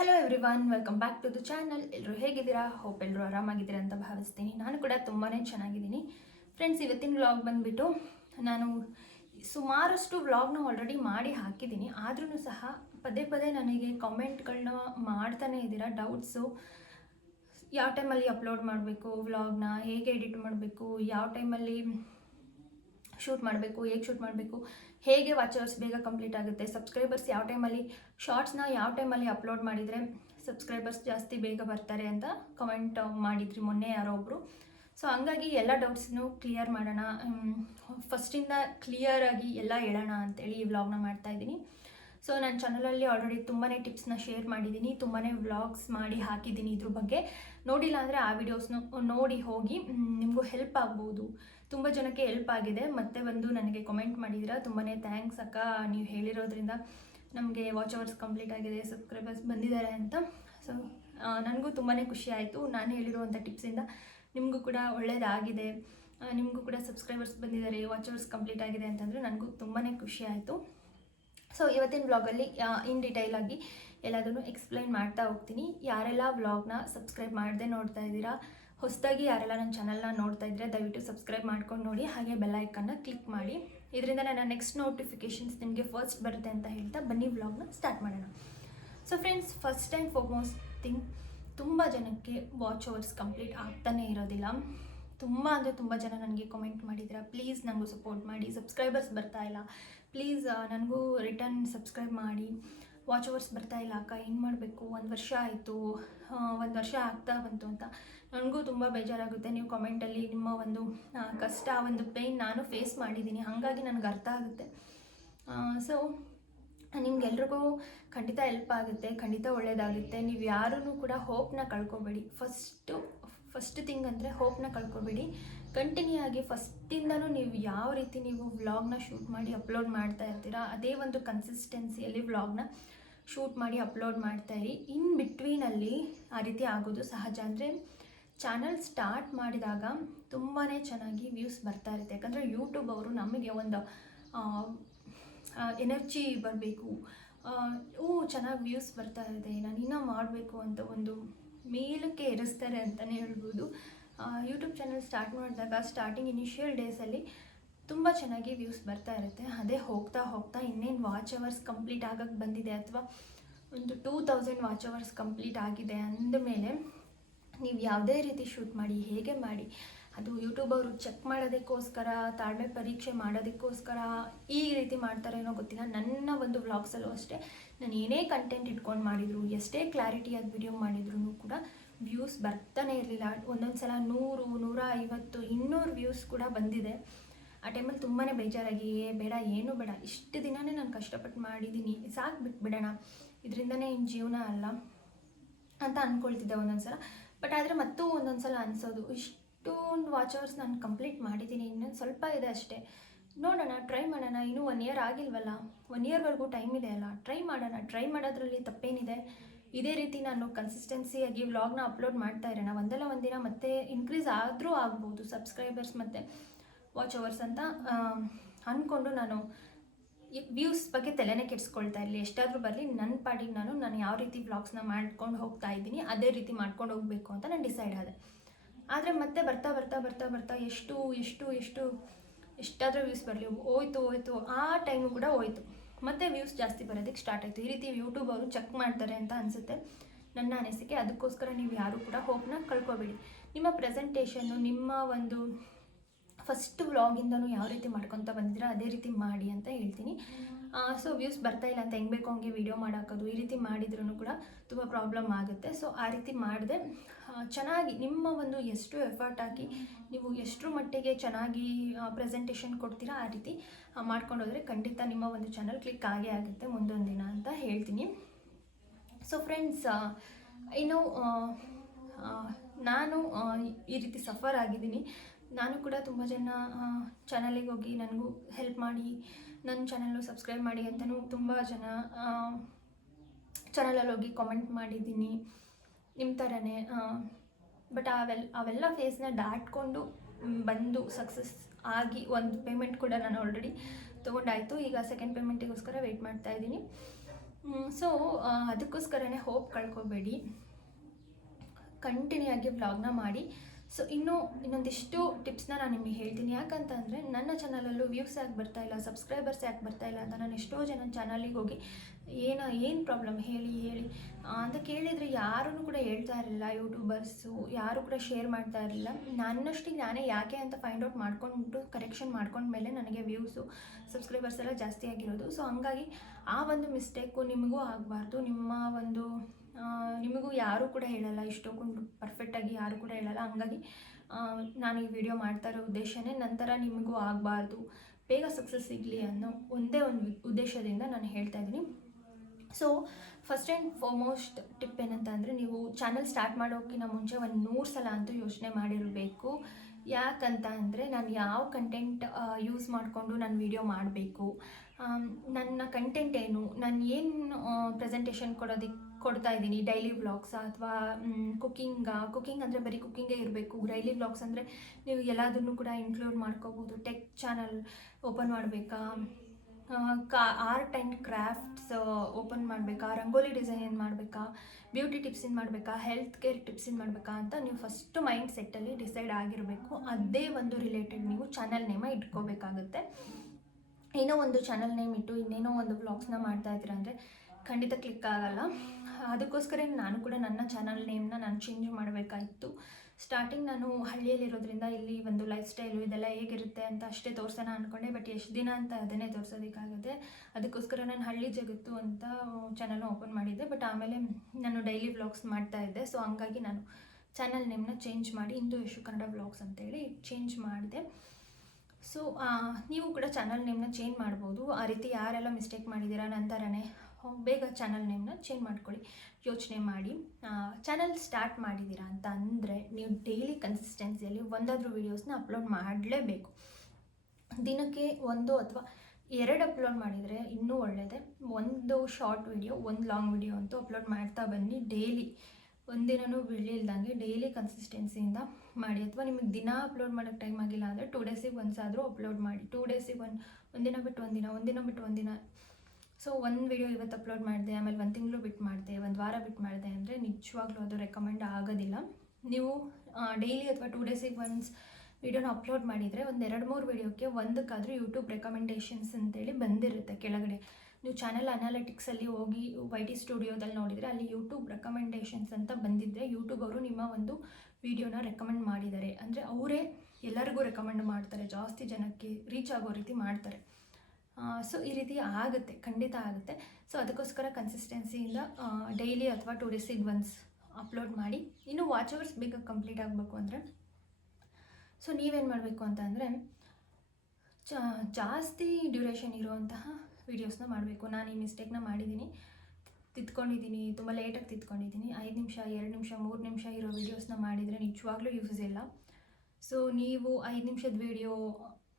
Hello everyone welcome back to the channel ಎಲ್ಲರೂ ಹೇಗಿದ್ದೀರಾ? Hope ಎಲ್ಲರೂ ಆರಾಮಾಗಿದ್ದೀರಾ ಅಂತ ಭಾವಿಸ್ತೀನಿ. ನಾನು ಕೂಡ ತುಂಬಾ ಚೆನ್ನಾಗಿದ್ದೀನಿ. ಫ್ರೆಂಡ್ಸ್ ಇವತ್ತಿನ ವ್ಲಾಗ್ ಬಂದುಬಿಟ್ಟು ನಾನು ಸುಮಾರಷ್ಟು ವ್ಲಾಗ್ನ ಆಲ್ರೆಡಿ ಮಾಡಿ ಹಾಕಿದ್ದೀನಿ. ಆದ್ರೂ ಸಹ ಪದೇ ಪದೇ ನನಗೆ ಕಾಮೆಂಟ್ಗಳನ್ನ ಮಾಡ್ತಾನೆ ಇದ್ದೀರಾ ಡೌಟ್ಸು ಯಾವ ಟೈಮಲ್ಲಿ ಅಪ್ಲೋಡ್ ಮಾಡಬೇಕು ವ್ಲಾಗ್ನ ಹೇಗೆ ಎಡಿಟ್ ಮಾಡಬೇಕು, ಯಾವ ಟೈಮಲ್ಲಿ ಶೂಟ್ ಮಾಡಬೇಕು, ಹೇಗೆ ಶೂಟ್ ಮಾಡಬೇಕು ಹೇಗೆ ವಾಚರ್ಸ್ ಬೇಗ ಕಂಪ್ಲೀಟ್ ಆಗುತ್ತೆ? ಸಬ್ಸ್ಕ್ರೈಬರ್ಸ್ ಯಾವ ಟೈಮಲ್ಲಿ ಶಾರ್ಟ್ಸ್ನ ಯಾವ ಟೈಮಲ್ಲಿ ಅಪ್ಲೋಡ್ ಮಾಡಿದರೆ ಸಬ್ಸ್ಕ್ರೈಬರ್ಸ್ ಜಾಸ್ತಿ ಬೇಗ ಬರ್ತಾರೆ ಅಂತ ಕಮೆಂಟ್ ಮಾಡಿದ್ರಿ ಮೊನ್ನೆ ಯಾರೋ ಒಬ್ಬರು ಸೊ ಹಂಗಾಗಿ ಎಲ್ಲ ಡೌಟ್ಸ್ನು ಕ್ಲಿಯರ್ ಮಾಡೋಣ. ಫಸ್ಟಿಂದ ಕ್ಲಿಯರಾಗಿ ಎಲ್ಲ ಹೇಳೋಣ ಅಂತೇಳಿ ಈ ವ್ಲಾಗ್ನ ಮಾಡ್ತಾ ಇದ್ದೀನಿ. ಸೊ ನನ್ನ ಚಾನಲಲ್ಲಿ ಆಲ್ರೆಡಿ ತುಂಬಾ ಟಿಪ್ಸ್ನ ಶೇರ್ ಮಾಡಿದ್ದೀನಿ. ತುಂಬಾ ವ್ಲಾಗ್ಸ್ ಮಾಡಿ ಹಾಕಿದ್ದೀನಿ ಇದ್ರ ಬಗ್ಗೆ. ನೋಡಿಲ್ಲ ಅಂದರೆ ಆ ವಿಡಿಯೋಸ್ನು ನೋಡಿ ಹೋಗಿ ನಿಮಗೂ ಹೆಲ್ಪ್ ಆಗ್ಬೋದು. ತುಂಬ ಜನಕ್ಕೆ ಹೆಲ್ಪ್ ಆಗಿದೆ. ಮತ್ತೆ ಬಂದು ನನಗೆ ಕಮೆಂಟ್ ಮಾಡಿದ್ದೀರಾ ತುಂಬಾ ಥ್ಯಾಂಕ್ಸ್ ಅಕ್ಕ. ನೀವು ಹೇಳಿರೋದ್ರಿಂದ ನಮಗೆ ವಾಚ್ ಅವರ್ಸ್ ಕಂಪ್ಲೀಟ್ ಆಗಿದೆ ಸಬ್ಸ್ಕ್ರೈಬರ್ಸ್ ಬಂದಿದ್ದಾರೆ ಅಂತ. ಸೊ ನನಗೂ ತುಂಬಾ ಖುಷಿ ಆಯಿತು. ನಾನು ಹೇಳಿರುವಂಥ ಟಿಪ್ಸಿಂದ ನಿಮಗೂ ಕೂಡ ಒಳ್ಳೆಯದಾಗಿದೆ ನಿಮಗೂ ಕೂಡ ಸಬ್ಸ್ಕ್ರೈಬರ್ಸ್ ಬಂದಿದ್ದಾರೆ ವಾಚ್ ಅವರ್ಸ್ ಕಂಪ್ಲೀಟ್ ಆಗಿದೆ ಅಂತಂದರೆ ನನಗೂ ತುಂಬಾ ಖುಷಿ ಆಯಿತು. ಸೊ ಇವತ್ತಿನ ವ್ಲಾಗಲ್ಲಿ ಇನ್ ಡಿಟೈಲ್ ಆಗಿ ಎಲ್ಲದನ್ನು ಎಕ್ಸ್ಪ್ಲೈನ್ ಮಾಡ್ತಾ ಹೋಗ್ತೀನಿ. ಯಾರೆಲ್ಲ ವ್ಲಾಗ್ನ ಸಬ್ಸ್ಕ್ರೈಬ್ ಮಾಡದೆ ನೋಡ್ತಾ ಇದ್ದೀರಾ ಹೊಸದಾಗಿ ಯಾರೆಲ್ಲ ನನ್ನ ಚಾನಲ್ನ ನೋಡ್ತಾ ಇದ್ದರೆ ದಯವಿಟ್ಟು ಸಬ್ಸ್ಕ್ರೈಬ್ ಮಾಡ್ಕೊಂಡು ನೋಡಿ. ಹಾಗೆ ಬೆಲ್ಲೈಕನ್ನ ಕ್ಲಿಕ್ ಮಾಡಿ. ಇದರಿಂದ ನನ್ನ ನೆಕ್ಸ್ಟ್ ನೋಟಿಫಿಕೇಷನ್ಸ್ ನಿಮಗೆ ಫಸ್ಟ್ ಬರುತ್ತೆ ಅಂತ ಹೇಳ್ತಾ ಬನ್ನಿ ವ್ಲಾಗ್ನ ಸ್ಟಾರ್ಟ್ ಮಾಡೋಣ. So friends first and foremost thing ತುಂಬ ಜನಕ್ಕೆ ವಾಚ್ ಅವರ್ಸ್ ಕಂಪ್ಲೀಟ್ ಆಗ್ತಾನೇ ಇರೋದಿಲ್ಲ. ತುಂಬ ಅಂದರೆ ತುಂಬ ಜನ ನನಗೆ ಕಮೆಂಟ್ ಮಾಡಿದ್ರ ಪ್ಲೀಸ್ ನನಗೂ ಸಪೋರ್ಟ್ ಮಾಡಿ ಸಬ್ಸ್ಕ್ರೈಬರ್ಸ್ ಬರ್ತಾ ಇಲ್ಲ. ಪ್ಲೀಸ್ ನನಗೂ ರಿಟರ್ನ್ ಸಬ್ಸ್ಕ್ರೈಬ್ ಮಾಡಿ. ವಾಚ್ ಅವರ್ಸ್ ಬರ್ತಾ ಇಲ್ಲ, ಅಕ್ಕ ಏನು ಮಾಡಬೇಕು? ಒಂದು ವರ್ಷ ಆಯಿತು. ಒಂದು ವರ್ಷ ಆಗ್ತಾ ಬಂತು ಅಂತ. ನನಗೂ ತುಂಬ ಬೇಜಾರಾಗುತ್ತೆ. ನೀವು ಕಾಮೆಂಟಲ್ಲಿ ನಿಮ್ಮ ಒಂದು ಕಷ್ಟ, ಒಂದು ಪೇಯ್ನ್ ನಾನು ಫೇಸ್ ಮಾಡಿದ್ದೀನಿ. ಹಾಗಾಗಿ ನನಗೆ ಅರ್ಥ ಆಗುತ್ತೆ. ಸೊ ನಿಮ್ಗೆಲ್ರಿಗೂ ಖಂಡಿತ ಹೆಲ್ಪ್ ಆಗುತ್ತೆ, ಖಂಡಿತ ಒಳ್ಳೆಯದಾಗುತ್ತೆ ನೀವು ಯಾರೂ ಕೂಡ ಹೋಪ್ನ ಕಳ್ಕೊಬೇಡಿ. ಫಸ್ಟು ಫಸ್ಟ್ ಥಿಂಗ್ ಅಂದರೆ ಹೋಪ್ನ ಕಳ್ಕೊಬೇಡಿ. ಕಂಟಿನ್ಯೂ ಆಗಿ ಫಸ್ಟಿಂದನೂ ನೀವು ಯಾವ ರೀತಿ ನೀವು ವ್ಲಾಗ್ನ ಶೂಟ್ ಮಾಡಿ ಅಪ್ಲೋಡ್ ಮಾಡ್ತಾ ಇರ್ತೀರಾ, ಅದೇ ಒಂದು ಕನ್ಸಿಸ್ಟೆನ್ಸಿಯಲ್ಲಿ ವ್ಲಾಗ್ನ ಶೂಟ್ ಮಾಡಿ ಅಪ್ಲೋಡ್ ಮಾಡ್ತಾ ಇರಿ. ಇನ್ ಬಿಟ್ವೀನಲ್ಲಿ ಆ ರೀತಿ ಆಗೋದು ಸಹಜ. ಅಂದರೆ ಚಾನಲ್ ಸ್ಟಾರ್ಟ್ ಮಾಡಿದಾಗ ತುಂಬಾ ಚೆನ್ನಾಗಿ ವ್ಯೂಸ್ ಬರ್ತಾ ಇರುತ್ತೆ. ಯಾಕಂದರೆ ಯೂಟ್ಯೂಬ್ ಅವರು ನಮಗೆ ಒಂದು ಎನರ್ಜಿ ಬರಬೇಕು. ಓ, ಚೆನ್ನಾಗಿ ವ್ಯೂಸ್ ಬರ್ತಾ ಇದೆ, ನಾನು ಇನ್ನೂ ಮಾಡಬೇಕು ಅಂತ ಒಂದು ಮೇಲಕ್ಕೆ ಇರಿಸ್ತಾರೆ ಅಂತಲೇ ಹೇಳ್ಬೋದು. ಯೂಟ್ಯೂಬ್ ಚಾನಲ್ ಸ್ಟಾರ್ಟ್ ಮಾಡಿದಾಗ ಸ್ಟಾರ್ಟಿಂಗ್ ಇನಿಷಿಯಲ್ ಡೇಸಲ್ಲಿ ತುಂಬ ಚೆನ್ನಾಗಿ ವ್ಯೂಸ್ ಬರ್ತಾ ಇರುತ್ತೆ. ಅದೇ ಹೋಗ್ತಾ ಹೋಗ್ತಾ ಇನ್ನೇನು ವಾಚ್ ಅವರ್ಸ್ ಕಂಪ್ಲೀಟ್ ಆಗಕ್ಕೆ ಬಂದಿದೆ ಅಥವಾ ಒಂದು two thousand watch hours complete ಆಗಿದೆ ಅಂದಮೇಲೆ ನೀವು ಯಾವುದೇ ರೀತಿ ಶೂಟ್ ಮಾಡಿ, ಹೇಗೆ ಮಾಡಿ, ಅದು ಯೂಟ್ಯೂಬ್ ಅವರು ಚೆಕ್ ಮಾಡೋದಕ್ಕೋಸ್ಕರ, ತಾಳ್ಮೆ ಪರೀಕ್ಷೆ ಮಾಡೋದಕ್ಕೋಸ್ಕರ ಈ ರೀತಿ ಮಾಡ್ತಾರೇನೋ ಗೊತ್ತಿಲ್ಲ. ನನ್ನ ಒಂದು ವ್ಲಾಗ್ಸಲ್ಲೂ ಅಷ್ಟೇ, ನಾನು ಏನೇ ಕಂಟೆಂಟ್ ಇಟ್ಕೊಂಡು ಮಾಡಿದ್ರು, ಎಷ್ಟೇ ಕ್ಲಾರಿಟಿಯಾಗಿ ವಿಡಿಯೋ ಮಾಡಿದ್ರು ಕೂಡ ವ್ಯೂಸ್ ಬರ್ತಾನೆ ಇರಲಿಲ್ಲ. ಒಂದೊಂದು ಸಲ ನೂರು, ನೂರ ಐವತ್ತು, ಇನ್ನೂರು ವ್ಯೂಸ್ ಕೂಡ ಬಂದಿದೆ. ಆ ಟೈಮಲ್ಲಿ ತುಂಬಾ ಬೇಜಾರಾಗಿ, ಏ, ಬೇಡ, ಏನೂ ಬೇಡ, ಇಷ್ಟು ದಿನವೇ ನಾನು ಕಷ್ಟಪಟ್ಟು ಮಾಡಿದ್ದೀನಿ, ಸಾಕು ಬಿಟ್ಬಿಡೋಣ. ಇದರಿಂದನೇ ಇನ್ನು ಜೀವನ ಅಲ್ಲ. ಅಂತ ಅಂದ್ಕೊಳ್ತಿದ್ದೆ ಒಂದೊಂದು ಸಲ ಬಟ್ ಆದರೆ ಮತ್ತೂ ಒಂದೊಂದು ಸಲ ಅನಿಸೋದು, ಇಷ್ಟೊಂದು ವಾಚ್ ಅವರ್ಸ್ ನಾನು ಕಂಪ್ಲೀಟ್ ಮಾಡಿದ್ದೀನಿ ಇನ್ನೊಂದು ಸ್ವಲ್ಪ ಇದೆ ಅಷ್ಟೇ. ನೋಡೋಣ ಟ್ರೈ ಮಾಡೋಣ, ಇನ್ನೂ ಒನ್ ಇಯರ್ ಆಗಿಲ್ವಲ್ಲ? ಒನ್ ಇಯರ್ವರೆಗೂ ಟೈಮ್ ಇದೆ ಅಲ್ಲ? ಟ್ರೈ ಮಾಡೋಣ ಟ್ರೈ ಮಾಡೋದ್ರಲ್ಲಿ ತಪ್ಪೇನಿದೆ? ಇದೇ ರೀತಿ ನಾನು ಕನ್ಸಿಸ್ಟೆನ್ಸಿಯಾಗಿ ವ್ಲಾಗ್ನ ಅಪ್ಲೋಡ್ ಮಾಡ್ತಾ ಇರೋಣ. ಒಂದಲ್ಲ ಒಂದಿನ ಮತ್ತೆ ಇನ್ಕ್ರೀಸ್ ಆದರೂ ಆಗ್ಬೋದು ಸಬ್ಸ್ಕ್ರೈಬರ್ಸ್ ಮತ್ತು ವಾಚ್ ಅವರ್ಸ್ ಅಂತ ಅಂದ್ಕೊಂಡು ನಾನು ವ್ಯೂಸ್ ಬಗ್ಗೆ ತಲೆನೇ ಕೆಡಿಸ್ಕೊಳ್ತಾ ಇರಲಿ. ಎಷ್ಟಾದರೂ ಬರಲಿ ನನ್ನ ಪಾಡಿಗೆ ನಾನು ನಾನು ಯಾವ ರೀತಿ ಬ್ಲಾಗ್ಸ್ನ ಮಾಡ್ಕೊಂಡು ಹೋಗ್ತಾ ಇದ್ದೀನಿ, ಅದೇ ರೀತಿ ಮಾಡ್ಕೊಂಡು ಹೋಗಬೇಕು ಅಂತ ನಾನು ಡಿಸೈಡ್ ಆದೆ. ಆದರೆ ಮತ್ತೆ ಬರ್ತಾ ಬರ್ತಾ ಬರ್ತಾ ಬರ್ತಾ ಎಷ್ಟು ಎಷ್ಟು ಎಷ್ಟು, ಎಷ್ಟಾದರೂ ವ್ಯೂಸ್ ಬರಲಿ. ಹೋಯ್ತು ಹೋಯ್ತು, ಆ ಟೈಮು ಕೂಡ ಹೋಯ್ತು. ಮತ್ತೆ ವ್ಯೂಸ್ ಜಾಸ್ತಿ ಬರೋದಕ್ಕೆ ಸ್ಟಾರ್ಟ್ ಆಯಿತು. ಈ ರೀತಿ ಯೂಟ್ಯೂಬ್ ಅವರು ಚೆಕ್ ಮಾಡ್ತಾರೆ ಅಂತ ಅನಿಸುತ್ತೆ. ನನ್ನ ಅನಿಸಿಕೆ. ಅದಕ್ಕೋಸ್ಕರ ನೀವು ಯಾರೂ ಕೂಡ ಹೋಪ್ನ ಕಳ್ಕೊಬೇಡಿ. ನಿಮ್ಮ ಪ್ರೆಸೆಂಟೇಷನ್ನು ನಿಮ್ಮ ಒಂದು ಫಸ್ಟ್ ವ್ಲಾಗಿಂದನು ಯಾವ ರೀತಿ ಮಾಡ್ಕೊತ ಬಂದಿದ್ದೀರಾ ಅದೇ ರೀತಿ ಮಾಡಿ ಅಂತ ಹೇಳ್ತೀನಿ. ಸೊ ವ್ಯೂಸ್ ಬರ್ತಾ ಇಲ್ಲ ಅಂತ ಹೆಂಗೆ ಬೇಕು ಹಂಗೆ ವೀಡಿಯೋ ಮಾಡಾಕೋದು ಈ ರೀತಿ ಮಾಡಿದ್ರೂ ಕೂಡ ತುಂಬ ಪ್ರಾಬ್ಲಮ್ ಆಗುತ್ತೆ. ಸೊ ಆ ರೀತಿ ಮಾಡಿದೆ. ಚೆನ್ನಾಗಿ ನಿಮ್ಮ ಒಂದು ಎಷ್ಟು ಎಫರ್ಟ್ ಹಾಕಿ ನೀವು ಎಷ್ಟರ ಮಟ್ಟಿಗೆ ಚೆನ್ನಾಗಿ ಪ್ರೆಸೆಂಟೇಷನ್ ಕೊಡ್ತೀರಾ ಆ ರೀತಿ ಮಾಡ್ಕೊಂಡು ಹೋದರೆ ಖಂಡಿತ ನಿಮ್ಮ ಒಂದು ಚಾನಲ್ ಕ್ಲಿಕ್ ಆಗೇ ಆಗುತ್ತೆ ಮುಂದೊಂದು ದಿನ ಅಂತ ಹೇಳ್ತೀನಿ. ಸೊ ಫ್ರೆಂಡ್ಸ್ ಇನ್ನು ನಾನು ಈ ರೀತಿ ಸಫರ್ ಆಗಿದ್ದೀನಿ. ನಾನು ಕೂಡ ತುಂಬ ಜನ ಚಾನಲಿಗೆ ಹೋಗಿ ನನಗೂ ಹೆಲ್ಪ್ ಮಾಡಿ ನನ್ನ ಚಾನಲ್ಲು ಸಬ್ಸ್ಕ್ರೈಬ್ ಮಾಡಿ ಅಂತಲೂ ತುಂಬ ಜನ ಚಾನಲಲ್ಲಿ ಹೋಗಿ ಕಾಮೆಂಟ್ ಮಾಡಿದ್ದೀನಿ. ನಿಮ್ಮ ಥರನೇ ಬಟ್ ಅವೆಲ್ಲ ಅವೆಲ್ಲ ಫೇಸ್ನ ದಾಟ್ಕೊಂಡು ಬಂದು ಸಕ್ಸಸ್ ಆಗಿ ಒಂದು ಪೇಮೆಂಟ್ ಕೂಡ ನಾನು ಆಲ್ರೆಡಿ ತೊಗೊಂಡಾಯಿತು. ಈಗ ಸೆಕೆಂಡ್ ಪೇಮೆಂಟಿಗೋಸ್ಕರ ವೆಯ್ಟ್ ಮಾಡ್ತಾ ಇದ್ದೀನಿ. ಸೊ ಅದಕ್ಕೋಸ್ಕರನೇ ಹೋಪ್ ಕಳ್ಕೊಬೇಡಿ. ಕಂಟಿನ್ಯೂ ಆಗಿ ವ್ಲಾಗ್ನ ಮಾಡಿ. ಸೊ ಇನ್ನೂ ಇನ್ನೊಂದಿಷ್ಟು ಟಿಪ್ಸ್ನ ನಾನು ನಿಮಗೆ ಹೇಳ್ತೀನಿ. ಯಾಕಂತ ಅಂದರೆ ನನ್ನ ಚಾನಲಲ್ಲೂ ವ್ಯೂಸ್ ಯಾಕೆ ಬರ್ತಾ ಇಲ್ಲ ಸಬ್ಸ್ಕ್ರೈಬರ್ಸ್ ಯಾಕೆ ಬರ್ತಾ ಇಲ್ಲ ಅಂತ ನಾನು ಎಷ್ಟೋ ಜನ ಚಾನಲಿಗೆ ಹೋಗಿ ಏನು ಏನು ಪ್ರಾಬ್ಲಮ್ ಹೇಳಿ ಹೇಳಿ ಅಂತ ಕೇಳಿದರೆ ಯಾರೂ ಕೂಡ ಹೇಳ್ತಾ ಇರಲಿಲ್ಲ. ಯೂಟ್ಯೂಬರ್ಸು ಯಾರೂ ಕೂಡ ಶೇರ್ ಮಾಡ್ತಾ ಇರಲಿಲ್ಲ. ನನ್ನಷ್ಟಿಗೆ ನಾನೇ ಯಾಕೆ ಅಂತ ಫೈಂಡ್ ಔಟ್ ಮಾಡ್ಕೊಂಡ್ಬಿಟ್ಟು ಕರೆಕ್ಷನ್ ಮಾಡ್ಕೊಂಡ್ಮೇಲೆ ನನಗೆ ವ್ಯೂಸು ಸಬ್ಸ್ಕ್ರೈಬರ್ಸ್ ಎಲ್ಲ ಜಾಸ್ತಿ ಆಗಿರೋದು. ಸೊ ಹಂಗಾಗಿ ಆ ಒಂದು ಮಿಸ್ಟೇಕು ನಿಮಗೂ ಆಗಬಾರ್ದು. ನಿಮ್ಮ ಒಂದು ನಿಮಗೂ ಯಾರೂ ಕೂಡ ಹೇಳಲ್ಲ ಇಷ್ಟೊಂದು ಪರ್ಫೆಕ್ಟಾಗಿ ಯಾರೂ ಕೂಡ ಹೇಳಲ್ಲ. ಹಂಗಾಗಿ ನಾನು ಈ ವಿಡಿಯೋ ಮಾಡ್ತಾ ಇರೋ ಉದ್ದೇಶನೇ ನಂತರ ನಿಮಗೂ ಆಗಬಾರ್ದು, ಬೇಗ ಸಕ್ಸಸ್ ಸಿಗಲಿ ಅನ್ನೋ ಒಂದೇ ಒಂದು ಉದ್ದೇಶದಿಂದ ನಾನು ಹೇಳ್ತಾ ಇದ್ದೀನಿ. So first and foremost tip ಏನಂತ ಅಂದರೆ, ನೀವು ಚಾನಲ್ ಸ್ಟಾರ್ಟ್ ಮಾಡೋಕ್ಕಿಂತ ಮುಂಚೆ ಒಂದು ನೂರು ಸಲ ಅಂತೂ ಯೋಚನೆ ಮಾಡಿರಬೇಕು. ಯಾಕಂತ ಅಂದರೆ, ನಾನು ಯಾವ ಕಂಟೆಂಟ್ ಯೂಸ್ ಮಾಡಿಕೊಂಡು ನಾನು ವಿಡಿಯೋ ಮಾಡಬೇಕು? ನನ್ನ ಕಂಟೆಂಟ್ ಏನು? ನಾನು ಏನು ಪ್ರೆಸೆಂಟೇಷನ್ ಕೊಡೋದಕ್ಕೆ ಕೊಡ್ತಾ ಇದ್ದೀನಿ ಡೈಲಿ ವ್ಲಾಗ್ಸ್ ಅಥವಾ ಕುಕ್ಕಿಂಗ ಕುಕ್ಕಿಂಗ್ ಅಂದರೆ ಬರೀ ಕುಕ್ಕಿಂಗೇ ಇರಬೇಕು. ಡೈಲಿ ವ್ಲಾಗ್ಸ್ ಅಂದರೆ ನೀವು ಎಲ್ಲದನ್ನು ಕೂಡ ಇನ್ಕ್ಲೂಡ್ ಮಾಡ್ಕೋಬೋದು. ಟೆಕ್ ಚಾನಲ್ ಓಪನ್ ಮಾಡಬೇಕಾ? ಕಾ ಆರ್ಟ್ ಆ್ಯಂಡ್ ಕ್ರಾಫ್ಟ್ಸ್ ಓಪನ್ ಮಾಡಬೇಕಾ? ರಂಗೋಲಿ ಡಿಸೈನ್ ಏನು ಮಾಡಬೇಕಾ? ಬ್ಯೂಟಿ ಟಿಪ್ಸ್ ಏನು ಮಾಡಬೇಕಾ? ಹೆಲ್ತ್ ಕೇರ್ ಟಿಪ್ಸ್ ಟಿಪ್ಸಿಂದ ಮಾಡಬೇಕಾ ಅಂತ ನೀವು ಫಸ್ಟು ಮೈಂಡ್ ಸೆಟ್ಟಲ್ಲಿ ಡಿಸೈಡ್ ಆಗಿರಬೇಕು. ಅದೇ ಒಂದು ರಿಲೇಟೆಡ್ ನೀವು ಚಾನಲ್ ನೇಮ ಇಟ್ಕೋಬೇಕಾಗುತ್ತೆ. ಏನೋ ಒಂದು ಚಾನಲ್ ನೇಮ್ ಇಟ್ಟು ಇನ್ನೇನೋ ಒಂದು ವ್ಲಾಗ್ಸ್ನ ಮಾಡ್ತಾ ಅಂದರೆ ಖಂಡಿತ ಕ್ಲಿಕ್ ಆಗಲ್ಲ. ಅದಕ್ಕೋಸ್ಕರ ನಾನು ಕೂಡ ನನ್ನ ಚಾನಲ್ ನೇಮ್ನ ನಾನು ಚೇಂಜ್ ಮಾಡಬೇಕಾಯಿತು. ಸ್ಟಾರ್ಟಿಂಗ್ ನಾನು ಹಳ್ಳಿಯಲ್ಲಿರೋದ್ರಿಂದ ಇಲ್ಲಿ ಒಂದು ಲೈಫ್ ಸ್ಟೈಲು ಇದೆಲ್ಲ ಹೇಗಿರುತ್ತೆ ಅಂತ ಅಷ್ಟೇ ತೋರ್ಸೋಣ ಅಂದ್ಕೊಂಡೆ ಬಟ್ ಎಷ್ಟು ದಿನ ಅಂತ ಅದನ್ನೇ ತೋರಿಸೋದಕ್ಕಾಗುತ್ತೆ ಅದಕ್ಕೋಸ್ಕರ ನಾನು ಹಳ್ಳಿ ಜಗತ್ತು ಅಂತ ಚಾನಲ್ನ ಓಪನ್ ಮಾಡಿದ್ದೆ ಬಟ್ ಆಮೇಲೆ ನಾನು ಡೈಲಿ ವ್ಲಾಗ್ಸ್ ಮಾಡ್ತಾ ಇದ್ದೆ. ಸೊ ಹಂಗಾಗಿ ನಾನು ಚಾನಲ್ ನೇಮ್ನ ಚೇಂಜ್ ಮಾಡಿ ಇಂದು ಯಶು ಕನ್ನಡ ವ್ಲಾಗ್ಸ್ ಅಂತೇಳಿ ಚೇಂಜ್ ಮಾಡಿದೆ. ಸೊ ನೀವು ಕೂಡ ಚಾನಲ್ ನೇಮ್ನ ಚೇಂಜ್ ಮಾಡ್ಬೋದು. ಆ ರೀತಿ ಯಾರೆಲ್ಲ ಮಿಸ್ಟೇಕ್ ಮಾಡಿದ್ದೀರಾ ನಂತರನೇ ಬೇಗ ಚಾನಲ್ ನೇಮ್ನ ಚೇಂಜ್ ಮಾಡ್ಕೊಳ್ಳಿ, ಯೋಚನೆ ಮಾಡಿ. ಚಾನಲ್ ಸ್ಟಾರ್ಟ್ ಮಾಡಿದ್ದೀರಾ ಅಂತ ಅಂದರೆ ನೀವು ಡೈಲಿ ಕನ್ಸಿಸ್ಟೆನ್ಸಿಯಲ್ಲಿ ಒಂದಾದರೂ ವೀಡಿಯೋಸ್ನ ಅಪ್ಲೋಡ್ ಮಾಡಲೇಬೇಕು. ದಿನಕ್ಕೆ ಒಂದು ಅಥವಾ ಎರಡು ಅಪ್ಲೋಡ್ ಮಾಡಿದರೆ ಇನ್ನೂ ಒಳ್ಳೆಯದೇ ಒಂದು ಶಾರ್ಟ್ ವಿಡಿಯೋ ಒಂದು ಲಾಂಗ್ ವಿಡಿಯೋ ಅಂತೂ ಅಪ್ಲೋಡ್ ಮಾಡ್ತಾ ಬನ್ನಿ ಡೈಲಿ ಒಂದಿನೂ ಬಿಡಲಿಲ್ದಂಗೆ ಡೈಲಿ ಕನ್ಸಿಸ್ಟೆನ್ಸಿಯಿಂದ ಮಾಡಿ. ಅಥವಾ ನಿಮಗೆ ದಿನ ಅಪ್ಲೋಡ್ ಮಾಡೋಕ್ಕೆ ಟೈಮ್ ಆಗಿಲ್ಲ ಅಂದರೆ ಟೂ ಡೇಸಿಗೆ ಒಂದ್ಸಾದರೂ ಅಪ್ಲೋಡ್ ಮಾಡಿ. ಟೂ ಡೇಸಿಗೆ ಒಂದು, ಒಂದಿನ ಬಿಟ್ಟು ಒಂದಿನ ಒಂದಿನ ಬಿಟ್ಟು ಒಂದಿನ ಸೊ ಒಂದು ವಿಡಿಯೋ ಇವತ್ತು ಅಪ್ಲೋಡ್ ಮಾಡಿದೆ, ಆಮೇಲೆ ಒಂದು ತಿಂಗಳು ಬಿಟ್ಟು ಮಾಡಿದೆ, ಒಂದು ವಾರ ಬಿಟ್ಟು ಮಾಡಿದೆ ಅಂದರೆ ನಿಜವಾಗ್ಲೂ ಅದು ರೆಕಮೆಂಡ್ ಆಗೋದಿಲ್ಲ. ನೀವು ಡೈಲಿ ಅಥವಾ ಟೂ ಡೇಸಿಗೆ ಒನ್ಸ್ ವಿಡಿಯೋನ ಅಪ್ಲೋಡ್ ಮಾಡಿದರೆ ಒಂದು ಎರಡು ಮೂರು ವಿಡಿಯೋಕ್ಕೆ ಒಂದಕ್ಕಾದರೂ ಯೂಟ್ಯೂಬ್ ರೆಕಮೆಂಡೇಷನ್ಸ್ ಅಂತೇಳಿ ಬಂದಿರುತ್ತೆ ಕೆಳಗಡೆ. ನೀವು ಚಾನಲ್ ಅನಾಲಿಟಿಕ್ಸಲ್ಲಿ ಹೋಗಿ ವೈ ಟಿ ಸ್ಟುಡಿಯೋದಲ್ಲಿ ನೋಡಿದರೆ ಅಲ್ಲಿ ಯೂಟ್ಯೂಬ್ ರೆಕಮೆಂಡೇಷನ್ಸ್ ಅಂತ ಬಂದಿದ್ದರೆ ಯೂಟ್ಯೂಬ್ ಅವರು ನಿಮ್ಮ ಒಂದು ವಿಡಿಯೋನ ರೆಕಮೆಂಡ್ ಮಾಡಿದ್ದಾರೆ. ಅಂದರೆ ಅವರೇ ಎಲ್ಲರಿಗೂ ರೆಕಮೆಂಡ್ ಮಾಡ್ತಾರೆ, ಜಾಸ್ತಿ ಜನಕ್ಕೆ ರೀಚ್ ಆಗೋ ರೀತಿ ಮಾಡ್ತಾರೆ. ಸೊ ಈ ರೀತಿ ಆಗುತ್ತೆ, ಖಂಡಿತ ಆಗುತ್ತೆ. ಸೊ ಅದಕ್ಕೋಸ್ಕರ ಕನ್ಸಿಸ್ಟೆನ್ಸಿಯಿಂದ ಡೈಲಿ ಅಥವಾ ಟೂ ಡೇಸಿಗೆ ಒನ್ಸ್ ಅಪ್ಲೋಡ್ ಮಾಡಿ, ಇನ್ನು ವಾಚ್ ಅವರ್ಸ್ ಬೇಗ ಕಂಪ್ಲೀಟ್ ಆಗಬೇಕು ಅಂದರೆ ಸೊ ನೀವೇನು ಮಾಡಬೇಕು ಅಂತ ಅಂದರೆ ಜಾಸ್ತಿ ಡ್ಯೂರೇಷನ್ ಇರುವಂತಹ ವೀಡಿಯೋಸ್ನ ಮಾಡಬೇಕು. ನಾನು ಈ ಮಿಸ್ಟೇಕ್ನ ಮಾಡಿದ್ದೀನಿ ತಿದ್ಕೊಂಡಿದ್ದೀನಿ ತುಂಬ ಲೇಟಾಗಿ ತಿದ್ಕೊಂಡಿದ್ದೀನಿ ಐದು ನಿಮಿಷ, ಎರಡು ನಿಮಿಷ, ಮೂರು ನಿಮಿಷ ಇರೋ ವೀಡಿಯೋಸ್ನ ಮಾಡಿದರೆ ನಿಜವಾಗ್ಲೂ ಯೂಸ್ ಇಲ್ಲ. ಸೊ ನೀವು ಐದು ನಿಮಿಷದ ವೀಡಿಯೋ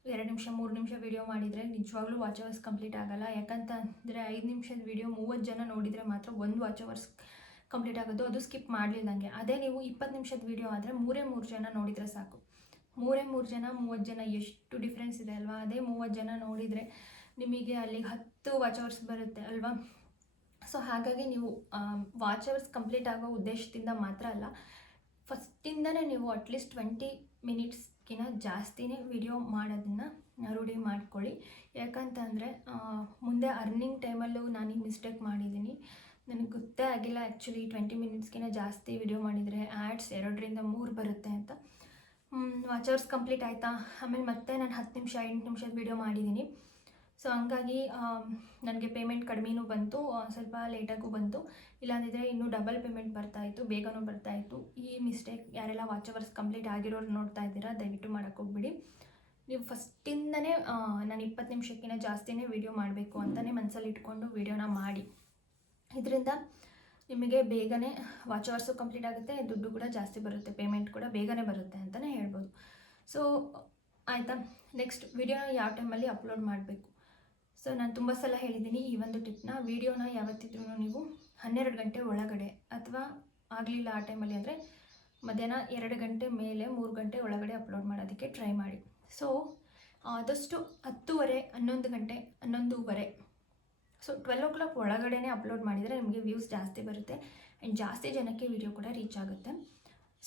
ಎರಡು ನಿಮಿಷ, ಮೂರು ನಿಮಿಷ ವೀಡಿಯೋ ಮಾಡಿದರೆ ನಿಜವಾಗ್ಲೂ ವಾಚ್ ಅವರ್ಸ್ ಕಂಪ್ಲೀಟ್ ಆಗಲ್ಲ. ಯಾಕಂತ ಅಂದರೆ ಐದು ನಿಮಿಷದ ವೀಡಿಯೋ ಮೂವತ್ತು ಜನ ನೋಡಿದರೆ ಮಾತ್ರ ಒಂದು ವಾಚ್ ಅವರ್ಸ್ ಕಂಪ್ಲೀಟ್ ಆಗೋದು. ಅದು ಸ್ಕಿಪ್ ಮಾಡಲಿಲ್ಲಂಗೆ ಅದೇ ನೀವು ಇಪ್ಪತ್ತು ನಿಮಿಷದ ವೀಡಿಯೋ ಆದರೆ ಮೂರೇ ಮೂರು ಜನ ನೋಡಿದರೆ ಸಾಕು. ಮೂರೇ ಮೂರು ಜನ ಮೂವತ್ತು ಜನ ಎಷ್ಟು ಡಿಫ್ರೆನ್ಸ್ ಇದೆ ಅಲ್ವಾ? ಅದೇ ಮೂವತ್ತು ಜನ ನೋಡಿದರೆ ನಿಮಗೆ ಅಲ್ಲಿಗೆ ಹತ್ತು ವಾಚ್ ಅವರ್ಸ್ ಬರುತ್ತೆ ಅಲ್ವಾ? ಸೊ ಹಾಗಾಗಿ ನೀವು ವಾಚ್ ಅವರ್ಸ್ ಕಂಪ್ಲೀಟ್ ಆಗೋ ಉದ್ದೇಶದಿಂದ ಮಾತ್ರ ಅಲ್ಲ ಫಸ್ಟಿಂದನೇ ನೀವು ಅಟ್ಲೀಸ್ಟ್ ಟ್ವೆಂಟಿ ಮಿನಿಟ್ಸ್ಗಿನ ಜಾಸ್ತಿನೇ ವಿಡಿಯೋ ಮಾಡೋದನ್ನು ರೂಢಿ ಮಾಡ್ಕೊಳ್ಳಿ. ಯಾಕಂತಂದರೆ ಮುಂದೆ ಅರ್ನಿಂಗ್ ಟೈಮಲ್ಲೂ ನಾನು ಈ ಮಿಸ್ಟೇಕ್ ಮಾಡಿದ್ದೀನಿ. ನನಗೆ ಗೊತ್ತೇ ಆಗಿಲ್ಲ ಆ್ಯಕ್ಚುಲಿ ಟ್ವೆಂಟಿ ಮಿನಿಟ್ಸ್ಗಿಂತ ಜಾಸ್ತಿ ವಿಡಿಯೋ ಮಾಡಿದರೆ ಆ್ಯಡ್ಸ್ ಎರಡರಿಂದ ಮೂರು ಬರುತ್ತೆ ಅಂತ. ವಾಚ್ ಅವರ್ಸ್ ಕಂಪ್ಲೀಟ್ ಆಯಿತಾ? ಆಮೇಲೆ ಮತ್ತೆ ನಾನು ಹತ್ತು ನಿಮಿಷ, ಎಂಟು ನಿಮಿಷದ ವಿಡಿಯೋ ಮಾಡಿದ್ದೀನಿ. ಸೊ ಹಂಗಾಗಿ ನನಗೆ ಪೇಮೆಂಟ್ ಕಡಿಮೆನೂ ಬಂತು ಸ್ವಲ್ಪ ಲೇಟಾಗೂ ಬಂತು. ಇಲ್ಲಾಂದಿದ್ರೆ ಇನ್ನೂ ಡಬಲ್ ಪೇಮೆಂಟ್ ಬರ್ತಾಯಿತ್ತು ಬೇಗನೂ ಬರ್ತಾಯಿತ್ತು ಈ ಮಿಸ್ಟೇಕ್ ಯಾರೆಲ್ಲ ವಾಚ್ ಅವರ್ಸ್ ಕಂಪ್ಲೀಟ್ ಆಗಿರೋರು ನೋಡ್ತಾ ಇದ್ದೀರಾ, ದಯವಿಟ್ಟು ಮಾಡೋಕ್ಕೋಗ್ಬಿಡಿ ನೀವು ಫಸ್ಟಿಂದನೇ ನಾನು ಇಪ್ಪತ್ತು ನಿಮಿಷಕ್ಕಿಂತ ಜಾಸ್ತಿನೇ ವೀಡಿಯೋ ಮಾಡಬೇಕು ಅಂತಲೇ ಮನಸ್ಸಲ್ಲಿ ಇಟ್ಕೊಂಡು ವೀಡಿಯೋನ ಮಾಡಿ. ಇದರಿಂದ ನಿಮಗೆ ಬೇಗನೆ ವಾಚ್ ಅವರ್ಸು ಕಂಪ್ಲೀಟ್ ಆಗುತ್ತೆ, ದುಡ್ಡು ಕೂಡ ಜಾಸ್ತಿ ಬರುತ್ತೆ ಪೇಮೆಂಟ್ ಕೂಡ ಬೇಗನೆ ಬರುತ್ತೆ ಅಂತಲೇ ಹೇಳ್ಬೋದು. ಸೊ ಆಯಿತಾ? ನೆಕ್ಸ್ಟ್ ವಿಡಿಯೋನ ಯಾವ ಟೈಮಲ್ಲಿ ಅಪ್ಲೋಡ್ ಮಾಡಬೇಕು? ಸೊ ನಾನು ತುಂಬ ಸಲ ಹೇಳಿದ್ದೀನಿ ಈ ಒಂದು ಟಿಪ್ನ ವೀಡಿಯೋನ ಯಾವತ್ತಿದ್ರೂ ನೀವು ಹನ್ನೆರಡು ಗಂಟೆ ಒಳಗಡೆ ಅಥವಾ ಆಗಲಿಲ್ಲ ಆ ಟೈಮಲ್ಲಿ ಅಂದರೆ ಮಧ್ಯಾಹ್ನ ಎರಡು ಗಂಟೆ ಮೇಲೆ ಮೂರು ಗಂಟೆ ಒಳಗಡೆ ಅಪ್ಲೋಡ್ ಮಾಡೋದಕ್ಕೆ ಟ್ರೈ ಮಾಡಿ. ಸೊ ಆದಷ್ಟು ಹತ್ತುವರೆ, ಹನ್ನೊಂದು ಗಂಟೆ, ಹನ್ನೊಂದೂವರೆ. ಸೊ ಟ್ವೆಲ್ ಓ ಕ್ಲಾಕ್ ಒಳಗಡೆನೇ ಅಪ್ಲೋಡ್ ಮಾಡಿದರೆ ನಿಮಗೆ ವ್ಯೂಸ್ ಜಾಸ್ತಿ ಬರುತ್ತೆ. ಆ್ಯಂಡ್ ಜಾಸ್ತಿ ಜನಕ್ಕೆ ವಿಡಿಯೋ ಕೂಡ ರೀಚ್ ಆಗುತ್ತೆ.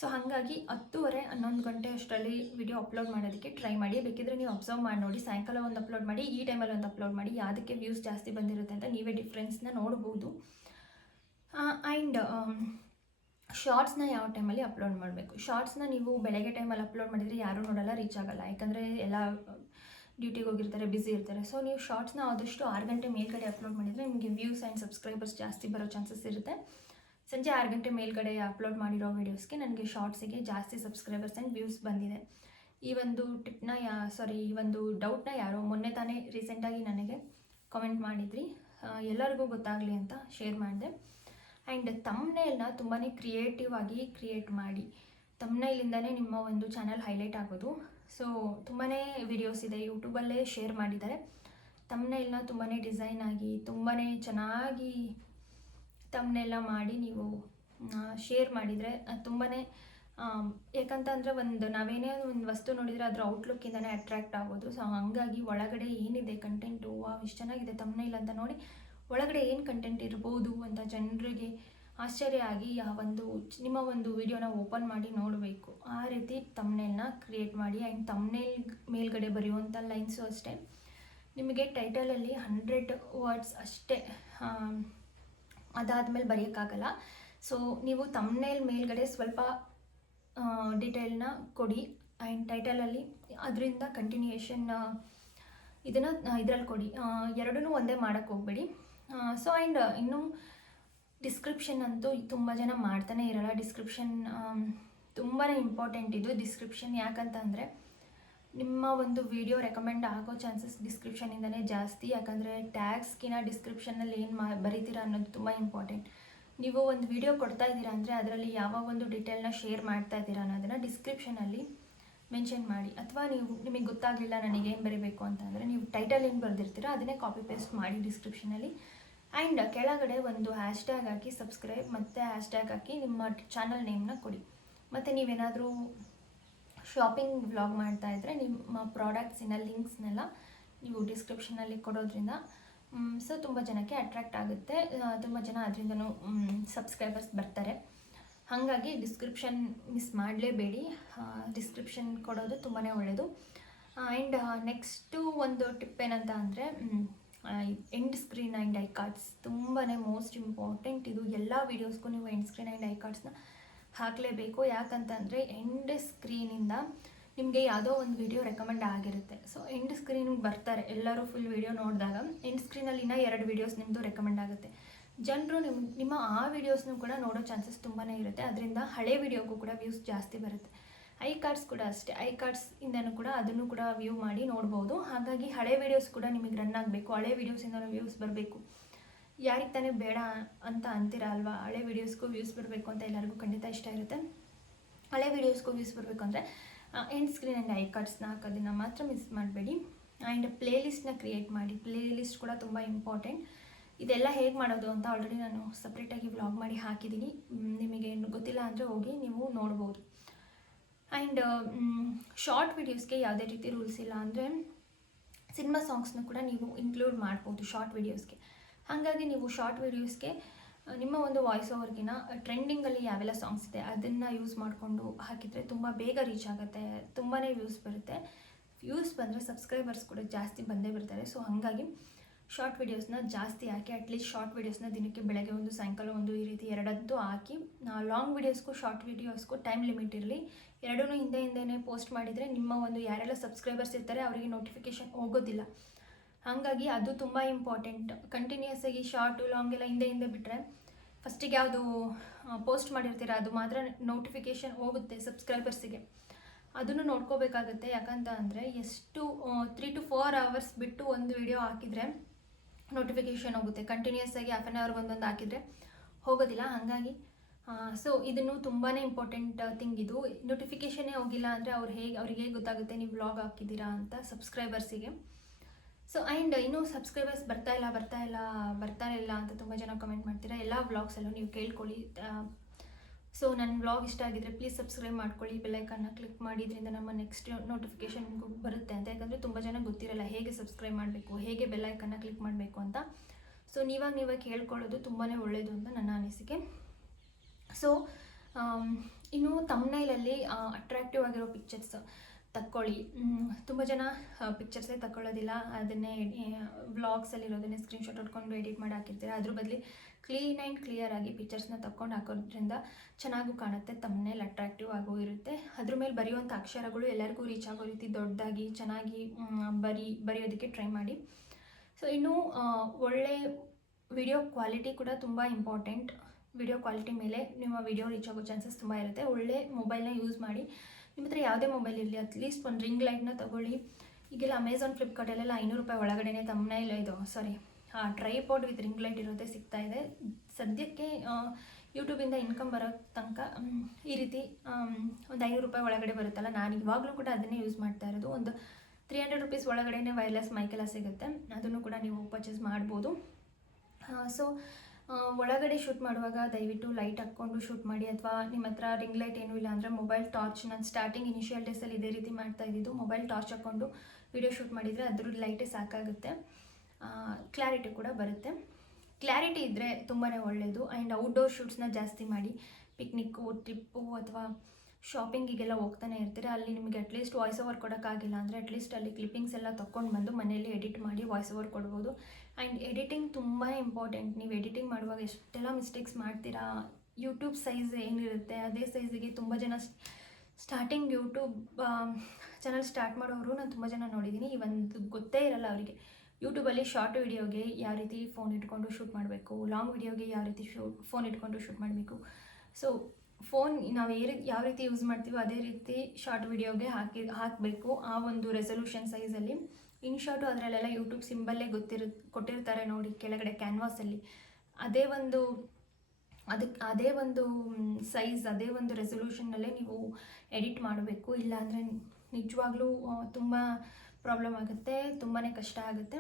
ಸೊ ಹಾಗಾಗಿ ಹತ್ತುವರೆ ಹನ್ನೊಂದು ಗಂಟೆ ಅಷ್ಟರಲ್ಲಿ ವಿಡಿಯೋ ಅಪ್ಲೋಡ್ ಮಾಡೋದಕ್ಕೆ ಟ್ರೈ ಮಾಡಿ. ಬೇಕಿದ್ರೆ ನೀವು ಅಬ್ಸರ್ವ್ ಮಾಡಿ ನೋಡಿ. ಸಾಯಂಕಾಲ ಒಂದು ಅಪ್ಲೋಡ್ ಮಾಡಿ, ಈ ಟೈಮಲ್ಲಿ ಒಂದು ಅಪ್ಲೋಡ್ ಮಾಡಿ. ಯಾವುದಕ್ಕೆ ವ್ಯೂಸ್ ಜಾಸ್ತಿ ಬಂದಿರುತ್ತೆ ಅಂತ ನೀವೇ ಡಿಫ್ರೆನ್ಸ್ನ ನೋಡ್ಬೋದು. ಆ್ಯಂಡ್ ಶಾರ್ಟ್ಸ್ನ ಯಾವ ಟೈಮಲ್ಲಿ ಅಪ್ಲೋಡ್ ಮಾಡಬೇಕು? ಶಾರ್ಟ್ಸ್ನ ನೀವು ಬೆಳಗ್ಗೆ ಟೈಮಲ್ಲಿ ಅಪ್ಲೋಡ್ ಮಾಡಿದರೆ ಯಾರೂ ನೋಡಲ್ಲ ರೀಚ್ ಆಗಲ್ಲ. ಯಾಕಂದರೆ ಎಲ್ಲ ಡ್ಯೂಟಿಗೆ ಹೋಗಿರ್ತಾರೆ ಬ್ಯುಸಿ ಇರ್ತಾರೆ. ಸೊ ನೀವು ಶಾರ್ಟ್ಸ್ನ ಆದಷ್ಟು ಆರು ಗಂಟೆ ಮೇಲ್ಗಡೆ ಅಪ್ಲೋಡ್ ಮಾಡಿದರೆ ನಿಮಗೆ ವ್ಯೂಸ್ ಆ್ಯಂಡ್ ಸಬ್ಸ್ಕ್ರೈಬರ್ಸ್ ಜಾಸ್ತಿ ಬರೋ ಚಾನ್ಸಸ್ ಇರುತ್ತೆ. ಸಂಜೆ ಆರು ಗಂಟೆ ಮೇಲ್ಗಡೆ ಅಪ್ಲೋಡ್ ಮಾಡಿರೋ ವೀಡಿಯೋಸ್ಗೆ ನನಗೆ ಶಾರ್ಟ್ಸಿಗೆ ಜಾಸ್ತಿ ಸಬ್ಸ್ಕ್ರೈಬರ್ಸ್ ಆ್ಯಂಡ್ ವ್ಯೂಸ್ ಬಂದಿದೆ. ಈ ಒಂದು ಟಿಪ್ನ ಯಾ ಸಾರಿ ಈ ಒಂದು ಡೌಟ್ನ ಯಾರೋ ಮೊನ್ನೆ ತಾನೇ ರೀಸೆಂಟಾಗಿ ನನಗೆ ಕಮೆಂಟ್ ಮಾಡಿದ್ರಿ. ಎಲ್ಲರಿಗೂ ಗೊತ್ತಾಗಲಿ ಅಂತ ಶೇರ್ ಮಾಡಿದೆ. ಆ್ಯಂಡ್ ತಮ್ಮನೇಲ್ನ ತುಂಬಾ ಕ್ರಿಯೇಟಿವ್ ಆಗಿ ಕ್ರಿಯೇಟ್ ಮಾಡಿ. ತಮ್ಮನೇಲಿಂದನೇ ನಿಮ್ಮ ಒಂದು ಚಾನಲ್ ಹೈಲೈಟ್ ಆಗೋದು. ಸೊ ತುಂಬಾ ವಿಡಿಯೋಸ್ ಇದೆ ಯೂಟ್ಯೂಬಲ್ಲೇ ಶೇರ್ ಮಾಡಿದ್ದಾರೆ. ತಮ್ಮನೇಲ್ನ ತುಂಬಾ ಡಿಸೈನ್ ಆಗಿ ತುಂಬಾ ಚೆನ್ನಾಗಿ ತಮ್ಮನೆಲ್ಲ ಮಾಡಿ ನೀವು ಶೇರ್ ಮಾಡಿದರೆ ತುಂಬಾ ಯಾಕಂತಂದರೆ ಒಂದು ನಾವೇನೇ ಒಂದು ವಸ್ತು ನೋಡಿದರೆ ಅದರ ಔಟ್ಲುಕ್ಕಿಂದನೇ ಅಟ್ರ್ಯಾಕ್ಟ್ ಆಗೋದು. ಸೊ ಹಾಗಾಗಿ ಒಳಗಡೆ ಏನಿದೆ ಕಂಟೆಂಟು ವಾವ್, ಇಷ್ಟು ಚೆನ್ನಾಗಿದೆ ತಮ್ಮನೇಲ್ ಅಂತ ನೋಡಿ, ಒಳಗಡೆ ಏನು ಕಂಟೆಂಟ್ ಇರ್ಬೋದು ಅಂತ ಜನರಿಗೆ ಆಶ್ಚರ್ಯ ಆಗಿ ಆ ಒಂದು ನಿಮ್ಮ ಒಂದು ವಿಡಿಯೋನ ಓಪನ್ ಮಾಡಿ ನೋಡಬೇಕು. ಆ ರೀತಿ ತಮ್ಮನೇಲ್ನ ಕ್ರಿಯೇಟ್ ಮಾಡಿ ಆ್ಯಂಡ್ ತಮ್ಮನೇಲ್ ಮೇಲ್ಗಡೆ ಬರೆಯುವಂಥ ಲೈನ್ಸು ಅಷ್ಟೇ. ನಿಮಗೆ ಟೈಟಲಲ್ಲಿ ಹಂಡ್ರೆಡ್ ವರ್ಡ್ಸ್ ಅಷ್ಟೇ ಅದಾದಮೇಲೆ ಬರೆಯೋಕ್ಕಾಗಲ್ಲ. ಸೊ ನೀವು ತಮ್ಮನೇಲ್ ಮೇಲ್ಗಡೆ ಸ್ವಲ್ಪ ಡಿಟೇಲ್ನ ಕೊಡಿ. ಆ್ಯಂಡ್ ಟೈಟಲಲ್ಲಿ ಅದರಿಂದ ಕಂಟಿನ್ಯೂಯೇಷನ್ ಇದನ್ನು ಇದರಲ್ಲಿ ಕೊಡಿ. ಎರಡೂ ಒಂದೇ ಮಾಡೋಕ್ಕೆ ಹೋಗಬೇಡಿ. ಸೊ ಆ್ಯಂಡ್ ಇನ್ನೂ ಡಿಸ್ಕ್ರಿಪ್ಷನ್ ಅಂತೂ ತುಂಬ ಜನ ಮಾಡ್ತಾನೆ ಇರಲ್ಲ. ಡಿಸ್ಕ್ರಿಪ್ಷನ್ ತುಂಬಾ ಇಂಪಾರ್ಟೆಂಟ್ ಇದು. ಡಿಸ್ಕ್ರಿಪ್ಷನ್ ಯಾಕಂತ ಅಂದರೆ ನಿಮ್ಮ ಒಂದು ವಿಡಿಯೋ ರೆಕಮೆಂಡ್ ಆಗೋ ಚಾನ್ಸಸ್ ಡಿಸ್ಕ್ರಿಪ್ಷನಿಂದನೇ ಜಾಸ್ತಿ. ಯಾಕಂದರೆ ಟ್ಯಾಗ್ಸ್ಗಿನ ಡಿಸ್ಕ್ರಿಪ್ಷನಲ್ಲಿ ಏನು ಮಾ, ಬರೀತೀರಾ ಅನ್ನೋದು ತುಂಬ ಇಂಪಾರ್ಟೆಂಟ್ ನೀವು ಒಂದು ವಿಡಿಯೋ ಕೊಡ್ತಾ ಇದ್ದೀರಾ ಅಂದರೆ ಅದರಲ್ಲಿ ಯಾವ ಒಂದು ಡೀಟೇಲ್ನ ಶೇರ್ ಮಾಡ್ತಾ ಇದ್ದೀರಾ ಅನ್ನೋದನ್ನು ಡಿಸ್ಕ್ರಿಪ್ಷನಲ್ಲಿ ಮೆನ್ಷನ್ ಮಾಡಿ. ಅಥವಾ ನೀವು, ನಿಮಗೆ ಗೊತ್ತಾಗಲಿಲ್ಲ ನನಗೆ ಏನು ಬರೀಬೇಕು ಅಂತಂದರೆ ನೀವು ಟೈಟಲ್ ಏನು ಬರೆದಿರ್ತೀರೋ ಅದನ್ನೇ ಕಾಪಿ ಪೇಸ್ಟ್ ಮಾಡಿ ಡಿಸ್ಕ್ರಿಪ್ಷನಲ್ಲಿ ಆ್ಯಂಡ್ ಕೆಳಗಡೆ ಒಂದು ಹ್ಯಾಶ್ಟ್ಯಾಗ್ ಹಾಕಿ ಸಬ್ಸ್ಕ್ರೈಬ್ ಮತ್ತು ಹ್ಯಾಶ್ಟ್ಯಾಗ್ ಹಾಕಿ ನಿಮ್ಮ ಚಾನಲ್ ನೇಮ್ನ ಕೊಡಿ. ಮತ್ತು ನೀವೇನಾದರೂ ಶಾಪಿಂಗ್ ವ್ಲಾಗ್ ಮಾಡ್ತಾ ಇದ್ದರೆ ನಿಮ್ಮ ಪ್ರಾಡಕ್ಟ್ಸಿನ ಲಿಂಕ್ಸ್ನೆಲ್ಲ ನೀವು ಡಿಸ್ಕ್ರಿಪ್ಷನಲ್ಲಿ ಕೊಡೋದ್ರಿಂದ ಸೊ ತುಂಬ ಜನಕ್ಕೆ ಅಟ್ರ್ಯಾಕ್ಟ್ ಆಗುತ್ತೆ. ತುಂಬ ಜನ ಅದರಿಂದನೂ ಸಬ್ಸ್ಕ್ರೈಬರ್ಸ್ ಬರ್ತಾರೆ. ಹಾಗಾಗಿ ಡಿಸ್ಕ್ರಿಪ್ಷನ್ ಮಿಸ್ ಮಾಡಲೇಬೇಡಿ. ಡಿಸ್ಕ್ರಿಪ್ಷನ್ ಕೊಡೋದು ತುಂಬಾ ಒಳ್ಳೆಯದು ಆ್ಯಂಡ್ ನೆಕ್ಸ್ಟು ಒಂದು ಟಿಪ್ ಏನಂತ ಅಂದರೆ end screen and I cards ತುಂಬಾ ಮೋಸ್ಟ್ ಇಂಪಾರ್ಟೆಂಟ್ ಇದು ಎಲ್ಲ ವೀಡಿಯೋಸ್ಗೂ ನೀವು ಎಂಡ್ ಸ್ಕ್ರೀನ್ ಆ್ಯಂಡ್ ಐ ಕಾರ್ಡ್ಸ್ನ ಹಾಕಲೇಬೇಕು. ಯಾಕಂತಂದರೆ ಎಂಡ್ ಸ್ಕ್ರೀನಿಂದ ನಿಮಗೆ ಯಾವುದೋ ಒಂದು ವಿಡಿಯೋ ರೆಕಮೆಂಡ್ ಆಗಿರುತ್ತೆ. ಸೊ ಎಂಡ್ ಸ್ಕ್ರೀನಿಗೆ ಬರ್ತಾರೆ. ಎಲ್ಲರೂ ಫುಲ್ ವಿಡಿಯೋ ನೋಡಿದಾಗ ಎಂಡ್ ಸ್ಕ್ರೀನಲ್ಲಿ ಇನ್ನೂ ಎರಡು ವೀಡಿಯೋಸ್ ನಿಮ್ಮದು ರೆಕಮೆಂಡ್ ಆಗುತ್ತೆ. ಜನರು ನಿಮ್ಮ ನಿಮ್ಮ ಆ ವೀಡಿಯೋಸ್ನೂ ಕೂಡ ನೋಡೋ ಚಾನ್ಸಸ್ ತುಂಬಾ ಇರುತ್ತೆ. ಅದರಿಂದ ಹಳೆ ವಿಡಿಯೋಗೂ ಕೂಡ ವ್ಯೂಸ್ ಜಾಸ್ತಿ ಬರುತ್ತೆ. ಐ ಕಾರ್ಡ್ಸ್ ಕೂಡ ಅಷ್ಟೇ. ಐ ಕಾರ್ಡ್ಸ್ ಇಂದನೂ ಕೂಡ ಅದನ್ನು ಕೂಡ ವ್ಯೂ ಮಾಡಿ ನೋಡ್ಬೋದು. ಹಾಗಾಗಿ ಹಳೆ ವೀಡಿಯೋಸ್ ಕೂಡ ನಿಮಗೆ ರನ್ ಆಗಬೇಕು. ಹಳೆ ವೀಡಿಯೋಸಿಂದ ವ್ಯೂಸ್ ಬರಬೇಕು. ಯಾರಿಗೆ ತಾನೇ ಬೇಡ ಅಂತ ಅಂತೀರ ಅಲ್ವಾ? ಹಳೆ ವೀಡಿಯೋಸ್ಗೂ ವ್ಯೂಸ್ ಬರಬೇಕು ಅಂತ ಎಲ್ಲರಿಗೂ ಖಂಡಿತ ಇಷ್ಟ ಇರುತ್ತೆ. ಹಳೆ ವೀಡಿಯೋಸ್ಗೂ ವ್ಯೂಸ್ ಬರಬೇಕು ಅಂದರೆ ಎಂಡ್ ಸ್ಕ್ರೀನ್ ಆ್ಯಂಡ್ ಐ ಕಾರ್ಡ್ಸ್ನ ಹಾಕೋದನ್ನು ಮಾತ್ರ ಮಿಸ್ ಮಾಡಬೇಡಿ. ಆ್ಯಂಡ್ ಪ್ಲೇ ಲಿಸ್ಟ್ನ ಕ್ರಿಯೇಟ್ ಮಾಡಿ. ಪ್ಲೇ ಲಿಸ್ಟ್ ಕೂಡ ತುಂಬ ಇಂಪಾರ್ಟೆಂಟ್ ಇದೆಲ್ಲ ಹೇಗೆ ಮಾಡೋದು ಅಂತ ಆಲ್ರೆಡಿ ನಾನು ಸಪ್ರೇಟಾಗಿ ವ್ಲಾಗ್ ಮಾಡಿ ಹಾಕಿದ್ದೀನಿ. ನಿಮಗೆ ಏನು ಗೊತ್ತಿಲ್ಲ ಅಂದರೆ ಹೋಗಿ ನೀವು ನೋಡ್ಬೋದು. ಆ್ಯಂಡ್ ಶಾರ್ಟ್ ವೀಡಿಯೋಸ್ಗೆ ಯಾವುದೇ ರೀತಿ ರೂಲ್ಸ್ ಇಲ್ಲ ಅಂದರೆ ಸಿನಿಮಾ ಸಾಂಗ್ಸ್ನ ಕೂಡ ನೀವು ಇನ್ಕ್ಲೂಡ್ ಮಾಡ್ಬೋದು ಶಾರ್ಟ್ ವೀಡಿಯೋಸ್ಗೆ ಹಾಗಾಗಿ ನೀವು ಶಾರ್ಟ್ ವೀಡಿಯೋಸ್ಗೆ ನಿಮ್ಮ ಒಂದು ವಾಯ್ಸ್ ಓವರ್ಗಿನ ಟ್ರೆಂಡಿಂಗಲ್ಲಿ ಯಾವೆಲ್ಲ ಸಾಂಗ್ಸ್ ಇದೆ, ಅದನ್ನು ಯೂಸ್ ಮಾಡಿಕೊಂಡು ಹಾಕಿದರೆ ತುಂಬ ಬೇಗ ರೀಚ್ ಆಗುತ್ತೆ ತುಂಬಾ ವ್ಯೂಸ್ ಬರುತ್ತೆ. ವ್ಯೂಸ್ ಬಂದರೆ ಸಬ್ಸ್ಕ್ರೈಬರ್ಸ್ ಕೂಡ ಜಾಸ್ತಿ ಬಂದೇ ಬರ್ತಾರೆ ಸೊ ಹಾಗಾಗಿ ಶಾರ್ಟ್ ವೀಡಿಯೋಸ್ನ ಜಾಸ್ತಿ ಹಾಕಿ ಅಟ್ಲೀಸ್ಟ್ ಶಾರ್ಟ್ ವೀಡಿಯೋಸ್ನ ದಿನಕ್ಕೆ ಬೆಳಗ್ಗೆ ಒಂದು, ಸಾಯಂಕಾಲ ಒಂದು ಈ ರೀತಿ ಎರಡದ್ದು ಹಾಕಿ ಲಾಂಗ್ ವೀಡಿಯೋಸ್ಗೂ ಶಾರ್ಟ್ ವೀಡಿಯೋಸ್ಗೂ ಟೈಮ್ ಲಿಮಿಟ್ ಇರಲಿ. ಎರಡೂ ಹಿಂದೆ ಹಿಂದೆಯೇ ಪೋಸ್ಟ್ ಮಾಡಿದರೆ ನಿಮ್ಮ ಒಂದು ಯಾರೆಲ್ಲ ಸಬ್ಸ್ಕ್ರೈಬರ್ಸ್ ಇರ್ತಾರೆ, ಅವರಿಗೆ ನೋಟಿಫಿಕೇಷನ್ ಹೋಗೋದಿಲ್ಲ. ಹಾಗಾಗಿ ಅದು ತುಂಬ ಇಂಪಾರ್ಟೆಂಟ್ ಕಂಟಿನ್ಯೂಸ್ ಆಗಿ ಶಾರ್ಟು ಲಾಂಗ್ ಎಲ್ಲ ಹಿಂದೆ ಹಿಂದೆ ಬಿಟ್ಟರೆ ಫಸ್ಟಿಗೆ ಯಾವುದು ಪೋಸ್ಟ್ ಮಾಡಿರ್ತೀರ, ಅದು ಮಾತ್ರ ನೋಟಿಫಿಕೇಷನ್ ಹೋಗುತ್ತೆ ಸಬ್ಸ್ಕ್ರೈಬರ್ಸಿಗೆ ಅದನ್ನು ನೋಡ್ಕೋಬೇಕಾಗುತ್ತೆ. ಯಾಕಂತ ಅಂದರೆ ಎಷ್ಟು ತ್ರೀ ಟು ಫೋರ್ ಅವರ್ಸ್ ಬಿಟ್ಟು ಒಂದು ವಿಡಿಯೋ ಹಾಕಿದರೆ ನೋಟಿಫಿಕೇಷನ್ ಹೋಗುತ್ತೆ. ಕಂಟಿನ್ಯೂಸ್ ಆಗಿ ಹಾಫ್ ಆನ್ ಅವರ್ ಒಂದೊಂದು ಹಾಕಿದರೆ ಹೋಗೋದಿಲ್ಲ. ಹಾಗಾಗಿ ಸೊ ಇದನ್ನು ತುಂಬಾ ಇಂಪಾರ್ಟೆಂಟ್ ಥಿಂಗ್ ಇದು. ನೋಟಿಫಿಕೇಷನ್ನೇ ಹೋಗಿಲ್ಲ ಅಂದರೆ ಅವ್ರು ಹೇಗೆ, ಅವ್ರಿಗೆ ಹೇಗೆ ಗೊತ್ತಾಗುತ್ತೆ? ನೀವು ವ್ಲಾಗ್ ಹಾಕಿದ್ದೀರಾ ಅಂತ ಸಬ್ಸ್ಕ್ರೈಬರ್ಸಿಗೆ ಸೊ ಆ್ಯಂಡ್ ಇನ್ನೂ ಸಬ್ಸ್ಕ್ರೈಬರ್ಸ್ ಬರ್ತಾ ಇಲ್ಲ ಬರ್ತಾ ಇಲ್ಲ ಬರ್ತಾ ಇಲ್ಲ ಅಂತ ತುಂಬ ಜನ ಕಮೆಂಟ್ ಮಾಡ್ತೀರಾ? ಎಲ್ಲ ವ್ಲಾಗ್ಸಲ್ಲೂ ನೀವು ಕೇಳ್ಕೊಳ್ಳಿ. ಸೊ ನನ್ನ ವ್ಲಾಗ್ ಇಷ್ಟ ಆಗಿದ್ರೆ ಪ್ಲೀಸ್ ಸಬ್ಸ್ಕ್ರೈಬ್ ಮಾಡ್ಕೊಳ್ಳಿ. ಬೆಲ್ಲೈಕನ್ನ ಕ್ಲಿಕ್ ಮಾಡಿ. ಇದರಿಂದ ನಮ್ಮ ನೆಕ್ಸ್ಟ್ ನೋಟಿಫಿಕೇಷನ್ ಬರುತ್ತೆ ಅಂತ. ಯಾಕಂದರೆ ತುಂಬ ಜನ ಗೊತ್ತಿರಲ್ಲ ಹೇಗೆ ಸಬ್ಸ್ಕ್ರೈಬ್ ಮಾಡಬೇಕು, ಹೇಗೆ ಬೆಲ್ಲೈಕನ್ನ ಕ್ಲಿಕ್ ಮಾಡಬೇಕು ಅಂತ. ಸೊ ನೀವಾಗ ನೀವಾಗ ಕೇಳ್ಕೊಳ್ಳೋದು ತುಂಬಾ ಒಳ್ಳೆಯದು ಅಂತ ನನ್ನ ಅನಿಸಿಕೆ. ಸೊ ಇನ್ನು ತಮ್ನೈಲಲ್ಲಿ ಅಟ್ರಾಕ್ಟಿವ್ ಆಗಿರೋ ಪಿಕ್ಚರ್ಸ್ ತಕ್ಕೊಳ್ಳಿ. ತುಂಬ ಜನ ಪಿಕ್ಚರ್ಸೇ ತಗೊಳ್ಳೋದಿಲ್ಲ ಅದನ್ನೇ ವ್ಲಾಗ್ಸಲ್ಲಿರೋದನ್ನೇ ಸ್ಕ್ರೀನ್ಶಾಟ್ ಹೊಡ್ಕೊಂಡು ಎಡಿಟ್ ಮಾಡಿ ಹಾಕಿರ್ತೀರ. ಅದ್ರ ಬದಲಿ ಕ್ಲೀನ್ ಆ್ಯಂಡ್ ಕ್ಲಿಯರ್ ಆಗಿ ಪಿಕ್ಚರ್ಸ್ನ ತಕ್ಕೊಂಡು ಹಾಕೋದ್ರಿಂದ ಚೆನ್ನಾಗೂ ಕಾಣುತ್ತೆ ತಮ್ಮನೇಲಿ ಅಟ್ರಾಕ್ಟಿವ್ ಆಗೂ ಇರುತ್ತೆ. ಅದ್ರ ಮೇಲೆ ಬರೆಯುವಂಥ ಅಕ್ಷರಗಳು ಎಲ್ಲರಿಗೂ ರೀಚ್ ಆಗೋ ರೀತಿ ದೊಡ್ಡದಾಗಿ, ಚೆನ್ನಾಗಿ ಬರಿ, ಬರೆಯೋದಕ್ಕೆ ಟ್ರೈ ಮಾಡಿ. ಸೊ ಇನ್ನೂ ಒಳ್ಳೆ ವಿಡಿಯೋ ಕ್ವಾಲಿಟಿ ಕೂಡ ತುಂಬ ಇಂಪಾರ್ಟೆಂಟ್ ವಿಡಿಯೋ ಕ್ವಾಲಿಟಿ ಮೇಲೆ ನಿಮ್ಮ ವಿಡಿಯೋ ರೀಚ್ ಆಗೋ ಚಾನ್ಸಸ್ ತುಂಬ ಇರುತ್ತೆ. ಒಳ್ಳೆ ಮೊಬೈಲ್ನ ಯೂಸ್ ಮಾಡಿ ನಿಮ್ಮ ಹತ್ರ ಯಾವುದೇ ಮೊಬೈಲ್ ಇರಲಿ ಅಟ್ಲೀಸ್ಟ್ ಒಂದು ರಿಂಗ್ ಲೈಟ್ನ ತಗೊಳ್ಳಿ. ಈಗೆಲ್ಲ ಅಮೆಝಾನ್ ಫ್ಲಿಪ್ಕಾರ್ಟಲ್ಲೆಲ್ಲ ಐನೂರು ರೂಪಾಯಿ ಒಳಗಡೆನೆ ತಮ್ಮನೇ ಇಲ್ಲ ಇದು ಸಾರಿ ಹಾಂ ಟ್ರೈಪಾಡ್ ವಿತ್ ರಿಂಗ್ ಲೈಟ್ ಇರೋದೇ ಸಿಗ್ತಾ ಇದೆ. ಸದ್ಯಕ್ಕೆ ಯೂಟ್ಯೂಬಿಂದ ಇನ್ಕಮ್ ಬರೋ ತನಕ ಈ ರೀತಿ ಒಂದು ಐನೂರು ರೂಪಾಯಿ ಒಳಗಡೆ ಬರುತ್ತಲ್ಲ, ನಾನು ಇವಾಗಲೂ ಕೂಡ ಅದನ್ನೇ ಯೂಸ್ ಮಾಡ್ತಾ ಇರೋದು. ಒಂದು ತ್ರೀ ಹಂಡ್ರೆಡ್ ರುಪೀಸ್ ಒಳಗಡೆನೇ ವೈರ್ಲೆಸ್ ಮೈಕೆಲ್ಲ ಸಿಗುತ್ತೆ. ಅದನ್ನು ಕೂಡ ನೀವು ಪರ್ಚೇಸ್ ಮಾಡ್ಬೋದು. ಸೊ ಒಳಗಡೆ ಶೂಟ್ ಮಾಡುವಾಗ ದಯವಿಟ್ಟು ಲೈಟ್ ಹಾಕ್ಕೊಂಡು ಶೂಟ್ ಮಾಡಿ ಅಥವಾ ನಿಮ್ಮ ಹತ್ರ ರಿಂಗ್ ಲೈಟ್ ಏನೂ ಇಲ್ಲ ಅಂದರೆ ಮೊಬೈಲ್ ಟಾರ್ಚ್ ನಾನು ಸ್ಟಾರ್ಟಿಂಗ್ ಇನಿಷಿಯಲ್ ಡೇಸಲ್ಲಿ ಇದೇ ರೀತಿ ಮಾಡ್ತಾ ಇದ್ದಿದ್ದು ಮೊಬೈಲ್ ಟಾರ್ಚ್ ಹಾಕ್ಕೊಂಡು ವಿಡಿಯೋ ಶೂಟ್ ಮಾಡಿದರೆ ಅದ್ರ ಲೈಟೇ ಸಾಕಾಗುತ್ತೆ. ಕ್ಲಾರಿಟಿ ಕೂಡ ಬರುತ್ತೆ. ಕ್ಲಾರಿಟಿ ಇದ್ದರೆ ತುಂಬಾ ಒಳ್ಳೆಯದು ಆ್ಯಂಡ್ ಔಟ್ಡೋರ್ ಶೂಟ್ಸ್ನ ಜಾಸ್ತಿ ಮಾಡಿ ಪಿಕ್ನಿಕ್ಕು ಟ್ರಿಪ್ಪು ಅಥವಾ ಶಾಪಿಂಗಿಗೆಲ್ಲ ಹೋಗ್ತಾನೆ ಇರ್ತೀರ, ಅಲ್ಲಿ ನಿಮಗೆ ಅಟ್ಲೀಸ್ಟ್ ವಾಯ್ಸ್ ಓವರ್ ಕೊಡೋಕ್ಕಾಗಿಲ್ಲ ಅಂದರೆ ಅಟ್ಲೀಸ್ಟ್ ಅಲ್ಲಿ ಕ್ಲಿಪ್ಪಿಂಗ್ಸ್ ಎಲ್ಲ ತೊಗೊಂಡು ಬಂದು ಮನೆಯಲ್ಲಿ ಎಡಿಟ್ ಮಾಡಿ ವಾಯ್ಸ್ ಓವರ್ ಕೊಡ್ಬೋದು. ಆ್ಯಂಡ್ ಎಡಿಟಿಂಗ್ ತುಂಬಾ ಇಂಪಾರ್ಟೆಂಟ್ ನೀವು ಎಡಿಟಿಂಗ್ ಮಾಡುವಾಗ ಎಷ್ಟೆಲ್ಲ ಮಿಸ್ಟೇಕ್ಸ್ ಮಾಡ್ತೀರಾ ಯೂಟ್ಯೂಬ್ ಸೈಜ್ ಏನಿರುತ್ತೆ, ಅದೇ ಸೈಜಿಗೆ ತುಂಬ ಜನ ಸ್ಟಾರ್ಟಿಂಗ್ ಯೂಟ್ಯೂಬ್ ಚಾನಲ್ ಸ್ಟಾರ್ಟ್ ಮಾಡೋರು ನಾನು ತುಂಬ ಜನ ನೋಡಿದ್ದೀನಿ ಈ ಒಂದು ಗೊತ್ತೇ ಇರಲ್ಲ ಅವರಿಗೆ. ಯೂಟ್ಯೂಬಲ್ಲಿ ಶಾರ್ಟ್ ವಿಡಿಯೋಗೆ ಯಾವ ರೀತಿ ಫೋನ್ ಇಟ್ಕೊಂಡು ಶೂಟ್ ಮಾಡಬೇಕು ಲಾಂಗ್ ವಿಡಿಯೋಗೆ ಯಾವ ರೀತಿ ಶೂ ಫೋನ್ ಇಟ್ಕೊಂಡು ಶೂಟ್ ಮಾಡಬೇಕು. ಸೊ ಫೋನ್ ನಾವು ಏ ಯಾವ ರೀತಿ ಯೂಸ್ ಮಾಡ್ತೀವೋ ಅದೇ ರೀತಿ ಶಾರ್ಟ್ ವಿಡಿಯೋಗೆ ಹಾಕಿ ಹಾಕಬೇಕು. ಆ ಒಂದು ರೆಸೊಲ್ಯೂಷನ್ ಸೈಜಲ್ಲಿ ಇನ್ ಶಾರ್ಟು ಅದರಲ್ಲೆಲ್ಲ ಯೂಟ್ಯೂಬ್ ಸಿಂಬಲ್ಲೇ ಗೊತ್ತಿರು ಕೊಟ್ಟಿರ್ತಾರೆ ನೋಡಿ ಕೆಳಗಡೆ ಕ್ಯಾನ್ವಾಸಲ್ಲಿ ಅದೇ ಒಂದು ಅದಕ್ಕೆ ಅದೇ ಒಂದು ಸೈಜ್ ಅದೇ ಒಂದು ರೆಸೊಲ್ಯೂಷನ್ನಲ್ಲೇ ನೀವು ಎಡಿಟ್ ಮಾಡಬೇಕು. ಇಲ್ಲಾಂದರೆ ನಿಜವಾಗ್ಲೂ ತುಂಬ ಪ್ರಾಬ್ಲಮ್ ಆಗುತ್ತೆ ತುಂಬಾ ಕಷ್ಟ ಆಗುತ್ತೆ.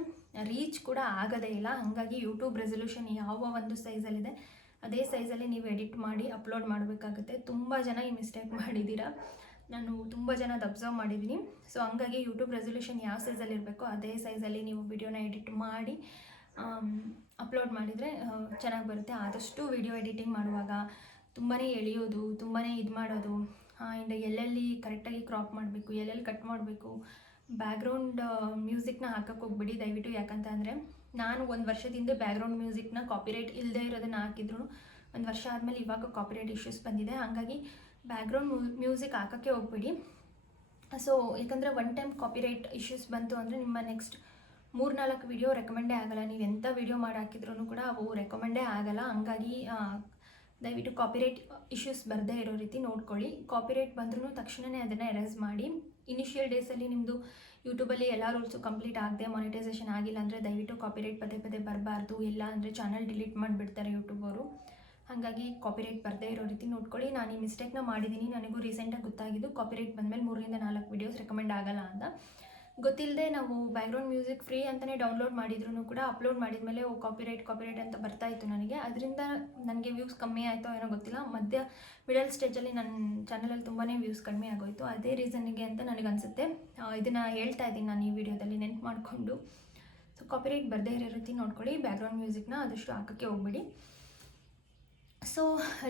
ರೀಚ್ ಕೂಡ ಆಗೋದೇ ಇಲ್ಲ. ಹಾಗಾಗಿ ಯೂಟ್ಯೂಬ್ ರೆಸೊಲ್ಯೂಷನ್ ಯಾವ ಒಂದು ಸೈಜಲ್ಲಿದೆ ಅದೇ ಸೈಜಲ್ಲಿ ನೀವು ಎಡಿಟ್ ಮಾಡಿ ಅಪ್ಲೋಡ್ ಮಾಡಬೇಕಾಗುತ್ತೆ. ತುಂಬ ಜನ ಈ ಮಿಸ್ಟೇಕ್ ಮಾಡಿದ್ದೀರಾ? ನಾನು ತುಂಬ ಜನದ ಅಬ್ಸರ್ವ್ ಮಾಡಿದ್ದೀನಿ. ಸೊ, ಹಂಗಾಗಿ ಯೂಟ್ಯೂಬ್ ರೆಸೊಲ್ಯೂಷನ್ ಯಾವ ಸೈಜಲ್ಲಿ ಇರಬೇಕೋ ಅದೇ ಸೈಜಲ್ಲಿ ನೀವು ವಿಡಿಯೋನ ಎಡಿಟ್ ಮಾಡಿ ಅಪ್ಲೋಡ್ ಮಾಡಿದರೆ ಚೆನ್ನಾಗಿ ಬರುತ್ತೆ. ಆದಷ್ಟು ವಿಡಿಯೋ ಎಡಿಟಿಂಗ್ ಮಾಡುವಾಗ ತುಂಬಾ ಎಳೆಯೋದು ತುಂಬಾ ಇದು ಮಾಡೋದು ಆ್ಯಂಡ್ ಎಲ್ಲೆಲ್ಲಿ ಕರೆಕ್ಟಾಗಿ ಕ್ರಾಪ್ ಮಾಡಬೇಕು, ಎಲ್ಲೆಲ್ಲಿ ಕಟ್ ಮಾಡಬೇಕು ಬ್ಯಾಕ್ಗ್ರೌಂಡ್ ಮ್ಯೂಸಿಕ್ನ ಹಾಕಕ್ಕೆ ಹೋಗ್ಬಿಡಿ ದಯವಿಟ್ಟು. ಯಾಕಂತ ಅಂದರೆ ನಾನು ಒಂದು ವರ್ಷದಿಂದ ಬ್ಯಾಕ್ಗ್ರೌಂಡ್ ಮ್ಯೂಸಿಕ್ನ ಕಾಪಿರೈಟ್ ಇಲ್ಲದೆ ಇರೋದನ್ನು ಹಾಕಿದ್ರು. ಒಂದು ವರ್ಷ ಆದಮೇಲೆ ಇವಾಗ ಕಾಪಿರೈಟ್ ಇಶ್ಯೂಸ್ ಬಂದಿದೆ. ಹಾಗಾಗಿ ಬ್ಯಾಕ್ಗ್ರೌಂಡ್ ಮ್ಯೂಸಿಕ್ ಹಾಕೋಕ್ಕೆ ಹೋಗ್ಬಿಡಿ. ಸೊ ಯಾಕಂದರೆ ಒನ್ ಟೈಮ್ ಕಾಪಿರೈಟ್ ಇಶ್ಯೂಸ್ ಬಂತು ಅಂದರೆ ನಿಮ್ಮ ನೆಕ್ಸ್ಟ್ ಮೂರ್ನಾಲ್ಕು ವಿಡಿಯೋ ರೆಕಮೆಂಡೇ ಆಗಲ್ಲ. ನೀವು ಎಂಥ ವಿಡಿಯೋ ಮಾಡಿ ಹಾಕಿದ್ರೂ ಕೂಡ ಅವು ರೆಕಮೆಂಡೇ ಆಗಲ್ಲ. ಹಂಗಾಗಿ ದಯವಿಟ್ಟು ಕಾಪಿರೈಟ್ ಇಶ್ಯೂಸ್ ಬರದೇ ಇರೋ ರೀತಿ ನೋಡ್ಕೊಳ್ಳಿ. ಕಾಪಿರೈಟ್ ಬಂದ್ರೂ ತಕ್ಷಣವೇ ಅದನ್ನು ಎರೇಸ್ ಮಾಡಿ. ಇನಿಷಿಯಲ್ ಡೇಸಲ್ಲಿ ನಿಮ್ಮದು ಯೂಟ್ಯೂಬಲ್ಲಿ ಎಲ್ಲ ರೂಲ್ಸು ಕಂಪ್ಲೀಟ್ ಆಗದೆ ಮಾನಿಟೈಸೇಷನ್ ಆಗಿಲ್ಲ ಅಂದರೆ ದಯವಿಟ್ಟು ಕಾಪಿರೈಟ್ ಪದೇ ಪದೇ ಬರಬಾರ್ದು, ಇಲ್ಲ ಅಂದರೆ ಚಾನಲ್ ಡಿಲೀಟ್ ಮಾಡಿಬಿಡ್ತಾರೆ ಯೂಟ್ಯೂಬರು ಹಾಗಾಗಿ ಕಾಪಿರೈಟ್ ಬರದೇ ಇರೋ ರೀತಿ ನೋಡ್ಕೊಳ್ಳಿ. ನಾನು ಈ ಮಿಸ್ಟೇಕ್ನ ಮಾಡಿದ್ದೀನಿ. ನನಗೂ ರೀಸೆಂಟಾಗಿ ಗೊತ್ತಾಗಿದ್ದು ಕಾಪಿರೈಟ್ ಬಂದಮೇಲೆ ಮೂರರಿಂದ ನಾಲ್ಕು ವೀಡಿಯೋಸ್ ರೆಕಮೆಂಡ್ ಆಗಲ್ಲ ಅಂತ. ಗೊತ್ತಿಲ್ಲದೆ ನಾವು ಬ್ಯಾಕ್ಗ್ರೌಂಡ್ ಮ್ಯೂಸಿಕ್ ಫ್ರೀ ಅಂತಲೇ ಡೌನ್ಲೋಡ್ ಮಾಡಿದ್ರು ಕೂಡ ಅಪ್ಲೋಡ್ ಮಾಡಿದ್ಮೇಲೆ, ಓ ಕಾಪಿರೈಟ್ ಕಾಪಿರೈಟ್ ಅಂತ ಬರ್ತಾ ಇತ್ತು ನನಗೆ. ಅದರಿಂದ ನನಗೆ ವ್ಯೂಸ್ ಕಮ್ಮಿ ಆಯಿತೋ ಏನೋ ಗೊತ್ತಿಲ್ಲ. ಮಧ್ಯ ಮಿಡಲ್ ಸ್ಟೇಜಲ್ಲಿ ನನ್ನ ಚಾನಲಲ್ಲಿ ತುಂಬಾ ವ್ಯೂಸ್ ಕಡಿಮೆ ಆಗೋಯಿತು. ಅದೇ ರೀಸನ್ನಿಗೆ ಅಂತ ನನಗೆ ಅನಿಸುತ್ತೆ. ಇದನ್ನು ಹೇಳ್ತಾ ಇದ್ದೀನಿ ನಾನು ಈ ವಿಡಿಯೋದಲ್ಲಿ ನೆನ್ಪು ಮಾಡಿಕೊಂಡು. ಸೊ ಕಾಪಿರೈಟ್ ಬರದೇ ಇರೋ ರೀತಿ ನೋಡ್ಕೊಳ್ಳಿ. ಬ್ಯಾಕ್ಗ್ರೌಂಡ್ ಮ್ಯೂಸಿಕ್ನ ಆದಷ್ಟು ಹಾಕೋಕ್ಕೆ ಹೋಗ್ಬಿಡಿ. ಸೊ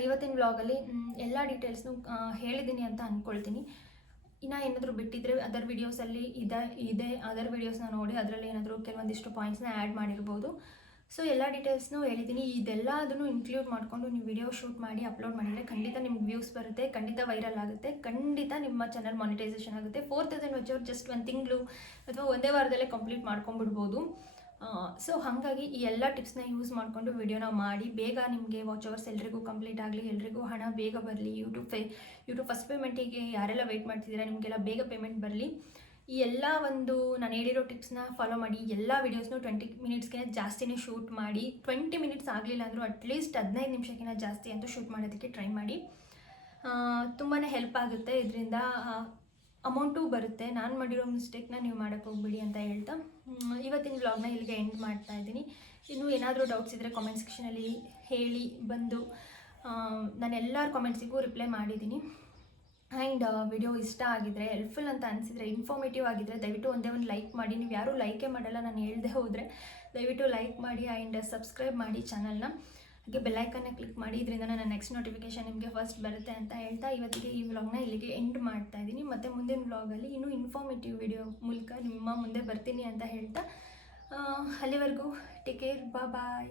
ಇವತ್ತಿನ ವ್ಲಾಗಲ್ಲಿ ಎಲ್ಲ ಡೀಟೇಲ್ಸ್ನು ಹೇಳಿದ್ದೀನಿ ಅಂತ ಅಂದ್ಕೊಳ್ತೀನಿ ಇನ್ನು ಏನಾದರೂ ಬಿಟ್ಟಿದ್ದರೆ ಅದರ್ ವೀಡಿಯೋಸಲ್ಲಿ ಇದೆ ಇದೆ ಅದರ್ ವೀಡಿಯೋಸ್ನ ನೋಡಿ ಅದರಲ್ಲಿ ಏನಾದರೂ ಕೆಲವೊಂದಿಷ್ಟು ಪಾಯಿಂಟ್ಸ್ನ ಆ್ಯಡ್ ಮಾಡಿರ್ಬೋದು. ಸೊ ಎಲ್ಲ ಡೀಟೇಲ್ಸ್ನೂ ಹೇಳಿದ್ದೀನಿ ಇದೆಲ್ಲ ಅದನ್ನು ಇನ್ಕ್ಲೂಡ್ ಮಾಡಿಕೊಂಡು ನೀವು ವಿಡಿಯೋ ಶೂಟ್ ಮಾಡಿ ಅಪ್ಲೋಡ್ ಮಾಡಿದರೆ ಖಂಡಿತ ನಿಮ್ಗೆ ವ್ಯೂಸ್ ಬರುತ್ತೆ, ಖಂಡಿತ ವೈರಲ್ ಆಗುತ್ತೆ, ಖಂಡಿತ ನಿಮ್ಮ ಚಾನಲ್ ಮಾನಿಟೈಸೇಷನ್ ಆಗುತ್ತೆ. ಫೋರ್ ತೌಸಂಡ್ ವಚ್ಚವ್ರು ಜಸ್ಟ್ ಒಂದು ತಿಂಗಳು ಅಥವಾ ಒಂದೇ ವಾರದಲ್ಲೇ ಕಂಪ್ಲೀಟ್ ಮಾಡ್ಕೊಂಡ್ಬಿಡ್ಬೋದು. ಸೊ ಹಾಗಾಗಿ ಈ ಎಲ್ಲ ಟಿಪ್ಸ್ನ ಯೂಸ್ ಮಾಡಿಕೊಂಡು ವಿಡಿಯೋನ ಮಾಡಿ, ಬೇಗ ನಿಮಗೆ ವಾಚ್ ಅವರ್ಸ್ ಎಲ್ರಿಗೂ ಕಂಪ್ಲೀಟ್ ಆಗಲಿ, ಎಲ್ರಿಗೂ ಹಣ ಬೇಗ ಬರಲಿ ಯೂಟ್ಯೂಬ್ ಫೇ ಯೂಟ್ಯೂಬ್ ಫಸ್ಟ್ ಪೇಮೆಂಟಿಗೆ ಯಾರೆಲ್ಲ ವೆಯ್ಟ್ ಮಾಡ್ತಿದ್ದೀರಾ, ನಿಮಗೆಲ್ಲ ಬೇಗ ಪೇಮೆಂಟ್ ಬರಲಿ. ಈ ಎಲ್ಲ ಒಂದು ನಾನು ಹೇಳಿರೋ ಟಿಪ್ಸ್ನ ಫಾಲೋ ಮಾಡಿ, ಎಲ್ಲ ವೀಡಿಯೋಸ್ನು ಟ್ವೆಂಟಿ ಮಿನಿಟ್ಸ್ಗೆ ಜಾಸ್ತಿನೇ ಶೂಟ್ ಮಾಡಿ ಟ್ವೆಂಟಿ ಮಿನಿಟ್ಸ್ ಆಗಲಿಲ್ಲ ಅಂದರೂ ಅಟ್ಲೀಸ್ಟ್ ಹದಿನೈದು ನಿಮಿಷಕ್ಕಿಂತ ಜಾಸ್ತಿ ಅಂತೂ ಶೂಟ್ ಮಾಡೋದಕ್ಕೆ ಟ್ರೈ ಮಾಡಿ. ತುಂಬಾ ಹೆಲ್ಪ್ ಆಗುತ್ತೆ. ಇದರಿಂದ ಅಮೌಂಟು ಬರುತ್ತೆ. ನಾನು ಮಾಡಿರೋ ಮಿಸ್ಟೇಕ್ನ ನೀವು ಮಾಡೋಕ್ಕೆ ಹೋಗ್ಬಿಡಿ ಅಂತ ಹೇಳ್ತಾ ಇವತ್ತಿನ ವ್ಲಾಗ್ನ ಇಲ್ಲಿಗೆ ಎಂಡ್ ಮಾಡ್ತಾ ಇದ್ದೀನಿ. ಇನ್ನೂ ಏನಾದರೂ ಡೌಟ್ಸ್ ಇದ್ದರೆ ಕಾಮೆಂಟ್ ಸೆಕ್ಷನಲ್ಲಿ ಹೇಳಿ ಬಂದು ನಾನು ಎಲ್ಲರ ಕಾಮೆಂಟ್ಸಿಗೂ ರಿಪ್ಲೈ ಮಾಡಿದ್ದೀನಿ. ಆ್ಯಂಡ್ ವಿಡಿಯೋ ಇಷ್ಟ ಆಗಿದ್ರೆ ಹೆಲ್ಪ್ಫುಲ್ ಅಂತ ಅನಿಸಿದರೆ ಇನ್ಫಾರ್ಮೇಟಿವ್ ಆಗಿದ್ರೆ ದಯವಿಟ್ಟು ಒಂದೇ ಒಂದು ಲೈಕ್ ಮಾಡಿ. ನೀವು ಯಾರೂ ಲೈಕೇ ಮಾಡಲ್ಲ, ನಾನು ಹೇಳ್ದೆ ಹೋದರೆ ದಯವಿಟ್ಟು ಲೈಕ್ ಮಾಡಿ ಆ್ಯಂಡ್ ಸಬ್ಸ್ಕ್ರೈಬ್ ಮಾಡಿ ಚಾನಲ್ನ ಹಾಗೆ ಬೆಲ್ಲೈಕನ್ನ ಕ್ಲಿಕ್ ಮಾಡಿ ಇದರಿಂದ ನನ್ನ ನೆಕ್ಸ್ಟ್ ನೋಟಿಫಿಕೇಶನ್ ನಿಮಗೆ ಫಸ್ಟ್ ಬರುತ್ತೆ ಅಂತ ಹೇಳ್ತಾ ಇವತ್ತಿಗೆ ಈ ವ್ಲಾಗ್ನ ಇಲ್ಲಿಗೆ ಎಂಡ್ ಮಾಡ್ತಾ ಇದ್ದೀನಿ. ಮತ್ತು ಮುಂದಿನ ವ್ಲಾಗಲ್ಲಿ ಇನ್ನೂ ಇನ್ಫಾರ್ಮೇಟಿವ್ ವಿಡಿಯೋ ಮೂಲಕ ನಿಮ್ಮ ಮುಂದೆ ಬರ್ತೀನಿ ಅಂತ ಹೇಳ್ತಾ ಅಲ್ಲಿವರೆಗೂ ಟೇಕ್ ಕೇರ್ ಬಾ ಬಾಯ್